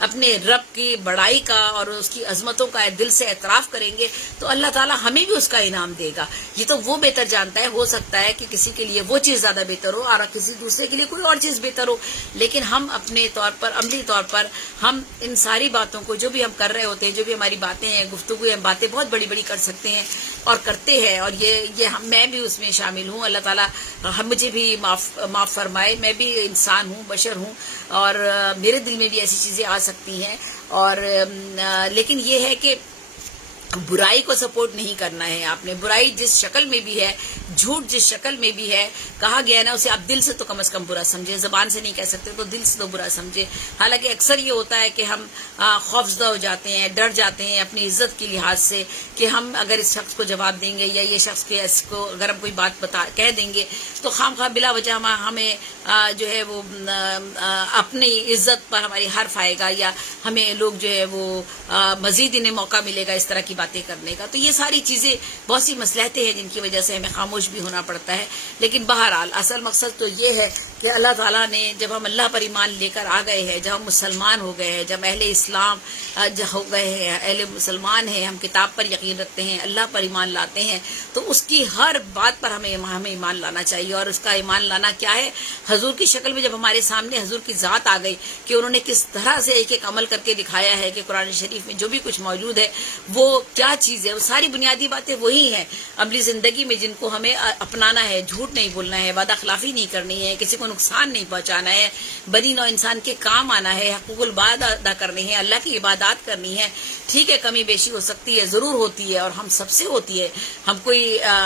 اپنے رب کی بڑائی کا اور اس کی عظمتوں کا دل سے اعتراف کریں گے، تو اللہ تعالیٰ ہمیں بھی اس کا انعام دے گا۔ یہ تو وہ بہتر جانتا ہے، ہو سکتا ہے کہ کسی کے لیے وہ چیز زیادہ بہتر ہو اور کسی دوسرے کے لیے کوئی اور چیز بہتر ہو، لیکن ہم اپنے طور پر عملی طور پر ہم ان ساری باتوں کو جو بھی ہم کر رہے ہوتے ہیں، جو بھی ہماری باتیں ہیں، گفتگو ہیں، باتیں بہت بڑی بڑی کر سکتے ہیں اور کرتے ہیں، اور یہ میں بھی اس میں شامل ہوں۔ اللہ تعالیٰ مجھے بھی معاف فرمائے، میں بھی انسان ہوں، بشر ہوں، اور میرے دل میں بھی ایسی چیزیں آ سکتی ہیں، اور لیکن یہ ہے کہ برائی کو سپورٹ نہیں کرنا ہے۔ آپ نے برائی جس شکل میں بھی ہے، جھوٹ جس شکل میں بھی ہے، کہا گیا نا اسے آپ دل سے تو کم از کم برا سمجھے، زبان سے نہیں کہہ سکتے تو دل سے تو برا سمجھے۔ حالانکہ اکثر یہ ہوتا ہے کہ ہم خوفزدہ ہو جاتے ہیں، ڈر جاتے ہیں اپنی عزت کی لحاظ سے کہ ہم اگر اس شخص کو جواب دیں گے، یا یہ شخص کو اگر ہم کوئی بات کہہ دیں گے، تو خام خواہ بلا وجہ ہمیں جو ہے وہ اپنی عزت پر ہماری حرف آئے گا، یا ہمیں لوگ جو ہے وہ مزید انہیں موقع ملے گا اس طرح کی باتیں کرنے کا۔ تو یہ ساری چیزیں بہت سی مصلحتیں ہیں جن کی وجہ سے ہمیں خاموش بھی ہونا پڑتا ہے، لیکن بہرحال اصل مقصد تو یہ ہے کہ اللہ تعالیٰ نے جب ہم اللہ پر ایمان لے کر آ گئے ہیں، جب ہم مسلمان ہو گئے ہیں، جب اہل اسلام ہو گئے ہیں، اہل مسلمان ہیں، ہم کتاب پر یقین رکھتے ہیں، اللہ پر ایمان لاتے ہیں، تو اس کی ہر بات پر ہمیں ایمان لانا چاہیے۔ اور اس کا ایمان لانا کیا ہے؟ حضور کی شکل میں جب ہمارے سامنے حضور کی ذات آ گئی کہ انہوں نے کس طرح سے ایک عمل کر کے دکھایا ہے کہ قرآن شریف میں جو بھی کچھ موجود ہے وہ کیا چیز ہے، وہ ساری بنیادی باتیں وہی ہیں عملی زندگی میں جن کو ہمیں اپنانا ہے۔ جھوٹ نہیں بولنا ہے، وعدہ خلافی نہیں کرنی ہے، کسی کو نقصان نہیں پہنچانا ہے، بنی نوع انسان کے کام آنا ہے، حقوق العباد ادا کرنے ہیں، اللہ کی عبادات کرنی ہے۔ ٹھیک ہے کمی بیشی ہو سکتی ہے، ضرور ہوتی ہے، اور ہم سب سے ہوتی ہے۔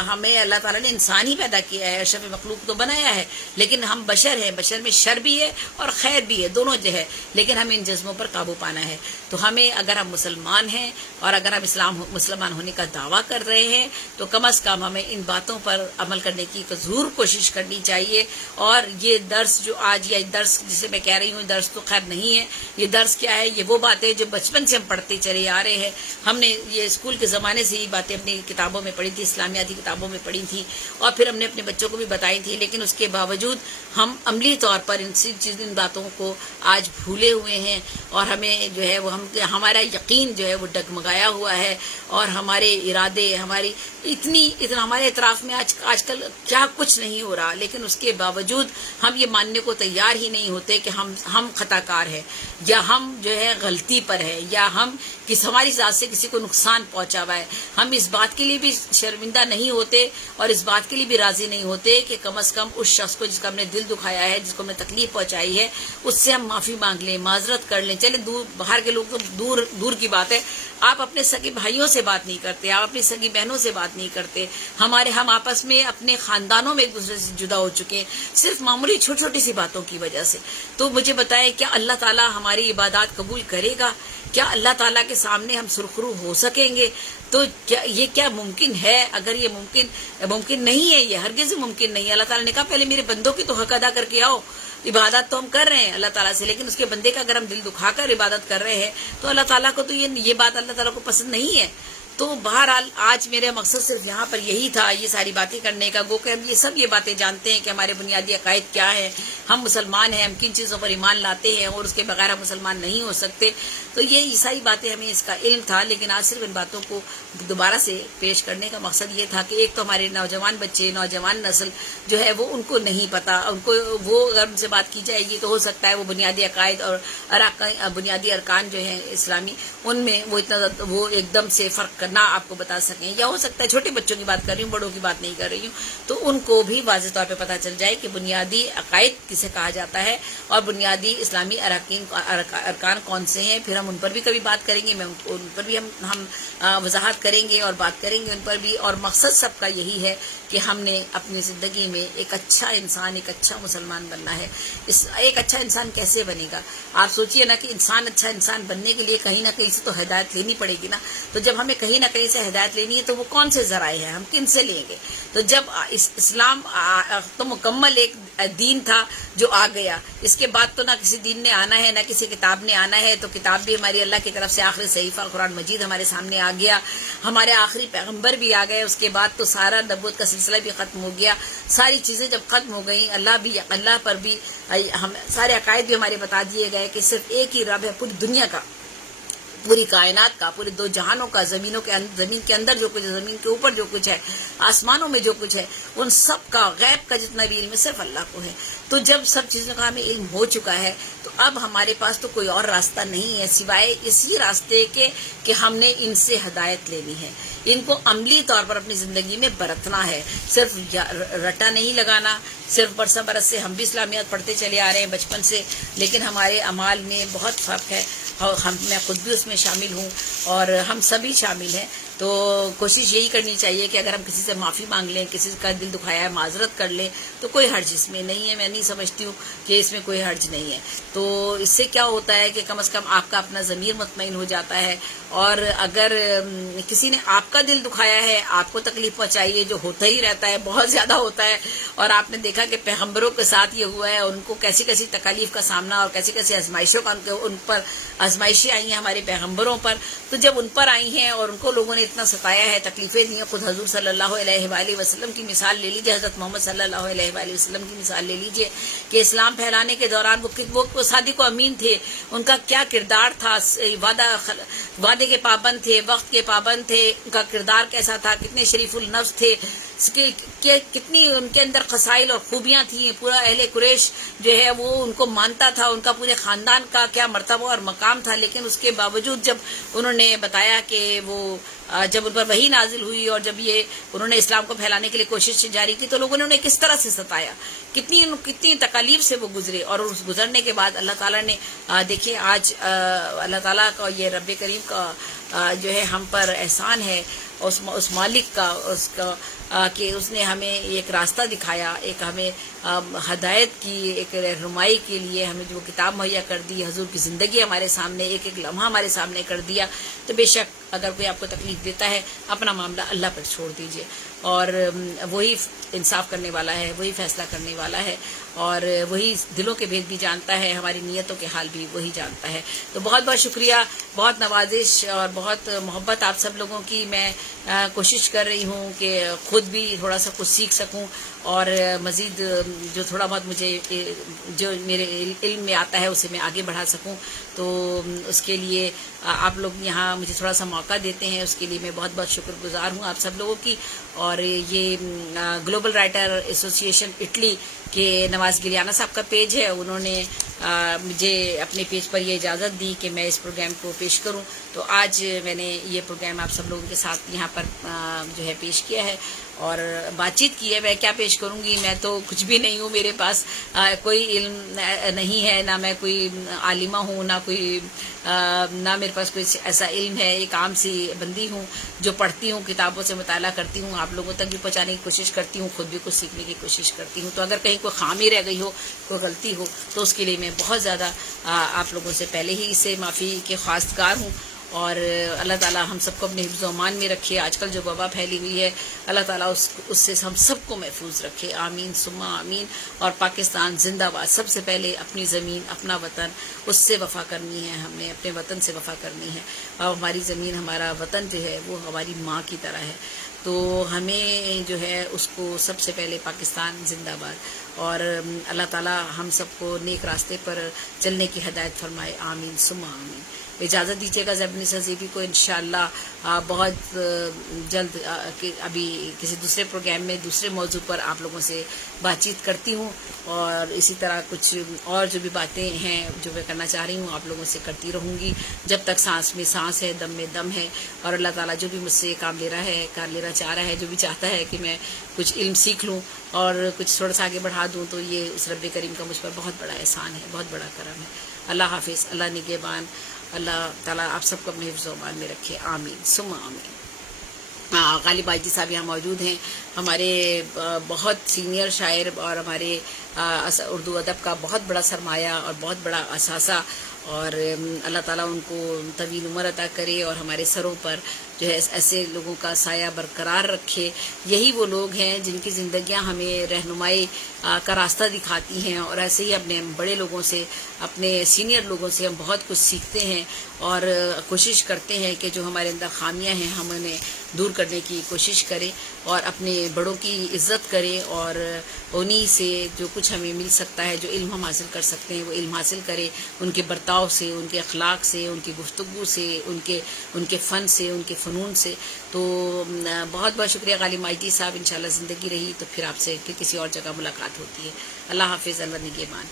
ہمیں اللہ تعالیٰ نے انسان ہی پیدا کیا ہے، اشرف مخلوق تو بنایا ہے، لیکن ہم بشر ہیں، بشر میں شر بھی ہے اور خیر بھی ہے، دونوں جو ہے، لیکن ہمیں ان جذبوں پر قابو پانا ہے۔ تو ہمیں اگر ہم مسلمان ہیں اور اگر ہم مسلمان ہونے کا دعویٰ کر رہے ہیں، تو کم از کم ہمیں ان باتوں پر عمل کرنے کی ضرور کوشش کرنی چاہیے۔ اور یہ درس جو آج، یا درس جسے میں کہہ رہی ہوں، درس تو خیر نہیں ہے، یہ درس کیا ہے؟ یہ وہ باتیں جو بچپن سے ہم پڑھتے چلے آ رہے ہیں۔ ہم نے یہ اسکول کے زمانے سے یہ باتیں اپنی کتابوں میں پڑھی تھی، اسلامیاتی کتابوں میں پڑھی تھی، اور پھر ہم نے اپنے بچوں کو بھی بتائی تھی، لیکن اس کے باوجود ہم عملی طور پر ان باتوں کو آج بھولے ہوئے ہیں، اور ہمیں جو ہے وہ ہمارا یقین جو ہے وہ ڈگمگایا ہوا ہے، اور ہمارے ارادے اتنا ہمارے اطراف میں آج کل کیا کچھ نہیں ہو رہا، لیکن اس کے باوجود ہم یہ ماننے کو تیار ہی نہیں ہوتے کہ ہم خطا کار ہیں، یا ہم جو ہے غلطی پر ہے، یا ہم ہماری ذات سے کسی کو نقصان پہنچا ہوا ہے. ہم اس بات کے لیے بھی شرمندہ نہیں ہوتے اور اس بات کے لیے بھی راضی نہیں ہوتے کہ کم از کم اس شخص کو جس کا ہم نے دل دکھایا ہے، جس کو ہم نے تکلیف پہنچائی ہے، اس سے ہم معافی مانگ لیں، معذرت کر لیں. چلے باہر کے لوگ تو دور کی بات ہے، آپ اپنے سگے بھائیوں سے بات نہیں کرتے، آپ اپنی سگی بہنوں سے بات نہیں کرتے. ہم آپس میں اپنے خاندانوں میں ایک دوسرے سے جدا ہو چکے ہیں، صرف معمولی چھوٹی چھوٹی سی باتوں کی وجہ سے. تو مجھے بتائیں، کیا اللہ تعالیٰ ہماری عبادات قبول کرے گا؟ کیا اللہ تعالیٰ کے سامنے ہم سرخرو ہو سکیں گے؟ تو کیا ممکن ہے؟ اگر یہ ممکن نہیں ہے، یہ ہرگز ممکن نہیں ہے. اللہ تعالیٰ نے کہا پہلے میرے بندوں کی تو حق ادا کر کے آؤ. عبادت تو ہم کر رہے ہیں اللہ تعالیٰ سے، لیکن اس کے بندے کا اگر ہم دل دکھا کر عبادت کر رہے ہیں تو اللہ تعالیٰ کو تو یہ بات اللہ تعالیٰ کو پسند نہیں ہے. تو بہرحال آج میرا مقصد صرف یہاں پر یہی تھا، یہ ساری باتیں کرنے کا. گو کہ ہم یہ باتیں جانتے ہیں کہ ہمارے بنیادی عقائد کیا ہیں، ہم مسلمان ہیں، ہم کن چیزوں پر ایمان لاتے ہیں اور اس کے بغیر ہم مسلمان نہیں ہو سکتے. تو یہ ساری باتیں ہمیں اس کا علم تھا، لیکن آج صرف ان باتوں کو دوبارہ سے پیش کرنے کا مقصد یہ تھا کہ ایک تو ہمارے نوجوان بچے، نوجوان نسل جو ہے وہ ان کو نہیں پتا، وہ اگر ان سے بات کی جائے گی تو ہو سکتا ہے وہ بنیادی عقائد اور بنیادی ارکان جو ہیں اسلامی، ان میں وہ ایک دم سے فرق نہ آپ کو بتا سکیں. یا ہو سکتا ہے چھوٹے بچوں کی بات کر رہی ہوں، بڑوں کی بات نہیں کر رہی ہوں، تو ان کو بھی واضح طور پہ پتا چل جائے کہ بنیادی عقائد کسے کہا جاتا ہے اور بنیادی اسلامی ارکان کون سے ہیں. پھر ہم ان پر بھی کبھی بات کریں گے، ان پر بھی ہم وضاحت کریں گے اور بات کریں گے ان پر بھی. اور مقصد سب کا یہی ہے کہ ہم نے اپنی زندگی میں ایک اچھا انسان، ایک اچھا مسلمان بننا ہے. ایک اچھا انسان کیسے بنے گا؟ آپ سوچئے نا کہ اچھا انسان بننے کے لیے کہیں نہ کہیں سے تو ہدایت لینی پڑے گی نا. تو جب ہمیں کہیں نہ کہیں سے ہدایت لینی ہے تو وہ کون سے ذرائع ہیں، ہم کن سے لیں گے؟ تو جب اسلام تو مکمل ایک دین تھا جو آ گیا، اس کے بعد تو نہ کسی دین نے آنا ہے، نہ کسی کتاب نے آنا ہے. تو کتاب بھی ہماری اللہ کی طرف سے آخری صحیفہ قرآن مجید ہمارے سامنے آ گیا، ہمارے آخری پیغمبر بھی آ گئے. اس کے بعد تو سارا نبوت کا سلسلہ بھی ختم ہو گیا. ساری چیزیں جب ختم ہو گئیں، اللہ پر بھی ہم سارے عقائد بھی ہمارے بتا دیے گئے کہ صرف ایک ہی رب ہے پوری دنیا کا، پوری کائنات کا، پورے دو جہانوں کا، زمین کے اندر جو کچھ ہے، زمین کے اوپر جو کچھ ہے، آسمانوں میں جو کچھ ہے، ان سب کا، غیب کا جتنا بھی علم ہے صرف اللہ کو ہے. تو جب سب چیزوں کا ہمیں علم ہو چکا ہے تو اب ہمارے پاس تو کوئی اور راستہ نہیں ہے سوائے اسی راستے کے کہ ہم نے ان سے ہدایت لینی ہے، ان کو عملی طور پر اپنی زندگی میں برتنا ہے. صرف رٹا نہیں لگانا. صرف برس سے ہم بھی اسلامیات پڑھتے چلے آ رہے ہیں بچپن سے، لیکن ہمارے اعمال میں بہت فرق ہے. میں خود بھی اس میں شامل ہوں اور ہم سبھی شامل ہیں. تو کوشش یہی کرنی چاہیے کہ اگر ہم کسی سے معافی مانگ لیں، کسی کا دل دکھایا ہے معذرت کر لیں تو کوئی حرج اس میں نہیں ہے. میں نہیں سمجھتی ہوں کہ اس میں کوئی حرج نہیں ہے. تو اس سے کیا ہوتا ہے کہ کم از کم آپ کا اپنا ضمیر مطمئن ہو جاتا ہے. اور اگر کسی نے آپ کا دل دکھایا ہے، آپ کو تکلیف پہنچائی ہے، جو ہوتا ہی رہتا ہے، بہت زیادہ ہوتا ہے، اور آپ نے دیکھا کہ پیغمبروں کے ساتھ یہ ہوا ہے، ان کو کیسی کیسی تکالیف کا سامنا اور کیسی کیسی آزمائشوں کا ان پر آزمائشیں آئی ہیں ہمارے پیغمبروں پر. تو جب ان پر آئی ہیں اور ان کو لوگوں نے اتنا ستایا ہے، تکلیفیں دی ہیں، خود حضور صلی اللہ علیہ وآلہ وسلم کی مثال لے لیجیے، حضرت محمد صلی اللہ علیہ وآلہ وسلم کی مثال لے لیجیے کہ اسلام پھیلانے کے دوران وہ صادق و امین تھے. ان کا کیا کردار تھا، وعدے کے پابند تھے، وقت کے پابند تھے. ان کا کردار کیسا تھا، کتنے شریف النفس تھے، کتنی ان کے اندر خصائل اور خوبیاں تھیں. پورا اہل قریش جو ہے وہ ان کو مانتا تھا، ان کا پورے خاندان کا کیا مرتبہ اور مقام تھا. لیکن اس کے باوجود جب انہوں نے بتایا کہ وہ جب ان پر وحی نازل ہوئی اور جب انہوں نے اسلام کو پھیلانے کے لیے کوشش جاری کی تو لوگوں نے انہیں کس طرح سے ستایا، کتنی تکالیف سے وہ گزرے. اور اس گزرنے کے بعد اللہ تعالیٰ نے دیکھیں آج اللہ تعالیٰ کا یہ رب کریم کا جو ہے ہم پر احسان ہے، اس مالک کا، کہ اس نے ہمیں ایک راستہ دکھایا، ایک ہمیں ہدایت کی، ایک رہنمائی کے لیے ہمیں جو کتاب مہیا کر دی، حضور کی زندگی ہمارے سامنے ایک ایک لمحہ ہمارے سامنے کر دیا. تو بے شک اگر کوئی آپ کو تکلیف دیتا ہے اپنا معاملہ اللہ پر چھوڑ دیجئے، اور وہی انصاف کرنے والا ہے، وہی فیصلہ کرنے والا ہے، اور وہی دلوں کے بھید بھی جانتا ہے، ہماری نیتوں کے حال بھی وہی جانتا ہے. تو بہت بہت شکریہ، بہت نوازش اور بہت محبت آپ سب لوگوں کی. میں کوشش کر رہی ہوں کہ خود بھی تھوڑا سا کچھ سیکھ سکوں اور مزید جو تھوڑا بہت مجھے جو میرے علم میں آتا ہے اسے میں آگے بڑھا سکوں. تو اس کے لیے آپ لوگ یہاں مجھے تھوڑا سا موقع دیتے ہیں، اس کے لیے میں بہت بہت شکر گزار ہوں آپ سب لوگوں کی. اور یہ گلوبل رائٹر ایسوسیشن اٹلی کے نواز گلیانہ صاحب کا پیج ہے، انہوں نے مجھے اپنے پیج پر یہ اجازت دی کہ میں اس پروگرام کو پیش کروں، تو آج میں نے یہ پروگرام آپ سب لوگوں کے ساتھ یہاں پر جو ہے پیش کیا ہے اور بات چیت کی ہے۔ میں کیا پیش کروں گی، میں تو کچھ بھی نہیں ہوں، میرے پاس کوئی علم نہیں ہے، نہ میں کوئی عالمہ ہوں، نہ میرے پاس کوئی ایسا علم ہے، ایک عام سی بندی ہوں جو پڑھتی ہوں، کتابوں سے مطالعہ کرتی ہوں، آپ لوگوں تک بھی پہنچانے کی کوشش کرتی ہوں، خود بھی کچھ سیکھنے کی کوشش کرتی ہوں۔ تو اگر کہیں کوئی خامی رہ گئی ہو، کوئی غلطی ہو، تو اس کے لیے میں بہت زیادہ آپ لوگوں سے پہلے ہی اسے معافی کے خواستگار ہوں، اور اللہ تعالیٰ ہم سب کو اپنے حفظ و امان میں رکھے۔ آج کل جو وبا پھیلی ہوئی ہے، اللہ تعالیٰ اس سے ہم سب کو محفوظ رکھے، آمین ثم آمین۔ اور پاکستان زندہ باد۔ سب سے پہلے اپنی زمین، اپنا وطن، اس سے وفا کرنی ہے، ہم نے اپنے وطن سے وفا کرنی ہے، اور ہماری زمین، ہمارا وطن جو ہے وہ ہماری ماں کی طرح ہے، تو ہمیں جو ہے اس کو سب سے پہلے پاکستان زندہ باد، اور اللہ تعالیٰ ہم سب کو نیک راستے پر چلنے کی ہدایت فرمائے، آمین ثم آمین۔ اجازت دیجیے گا زبنی سزیبی کو انشاءاللہ بہت جلد ابھی کسی دوسرے پروگرام میں دوسرے موضوع پر آپ لوگوں سے بات چیت کرتی ہوں، اور اسی طرح کچھ اور جو بھی باتیں ہیں جو میں کرنا چاہ رہی ہوں آپ لوگوں سے کرتی رہوں گی جب تک سانس میں سانس ہے، دم میں دم ہے، اور اللہ تعالیٰ جو بھی مجھ سے کام لینا چاہ رہا ہے، جو بھی چاہتا ہے کہ میں کچھ علم سیکھ لوں اور کچھ تھوڑا سا آگے بڑھا دوں، تو یہ اس رب کریم کا مجھ پر بہت بڑا احسان ہے، بہت بڑا کرم ہے۔ اللہ حافظ، اللہ نگہبان، اللہ تعالیٰ آپ سب کو اپنے حفظ و امان میں رکھے، آمین ثم آمین۔ غالب آئی جی صاحب یہاں موجود ہیں، ہمارے بہت سینئر شاعر اور ہمارے اردو ادب کا بہت بڑا سرمایہ اور بہت بڑا اثاثہ، اور اللہ تعالیٰ ان کو طویل عمر عطا کرے اور ہمارے سروں پر جو ہے ایسے لوگوں کا سایہ برقرار رکھے۔ یہی وہ لوگ ہیں جن کی زندگیاں ہمیں رہنمائی کا راستہ دکھاتی ہیں، اور ایسے ہی اپنے بڑے لوگوں سے، اپنے سینئر لوگوں سے ہم بہت کچھ سیکھتے ہیں اور کوشش کرتے ہیں کہ جو ہمارے اندر خامیاں ہیں ہم انہیں دور کرنے کی کوشش کریں، اور اپنے بڑوں کی عزت کریں، اور انہی سے جو کچھ ہمیں مل سکتا ہے، جو علم ہم حاصل کر سکتے ہیں وہ علم حاصل کریں، ان کے برتاؤ سے، ان کے اخلاق سے، ان کی گفتگو سے، ان کے فن سے، ان کے فنون سے۔ تو بہت بہت شکریہ غالب ماجدی صاحب، انشاءاللہ زندگی رہی تو پھر آپ سے پھر کسی اور جگہ ملاقات ہوتی ہے۔ اللہ حافظ، اللہ نگہبان۔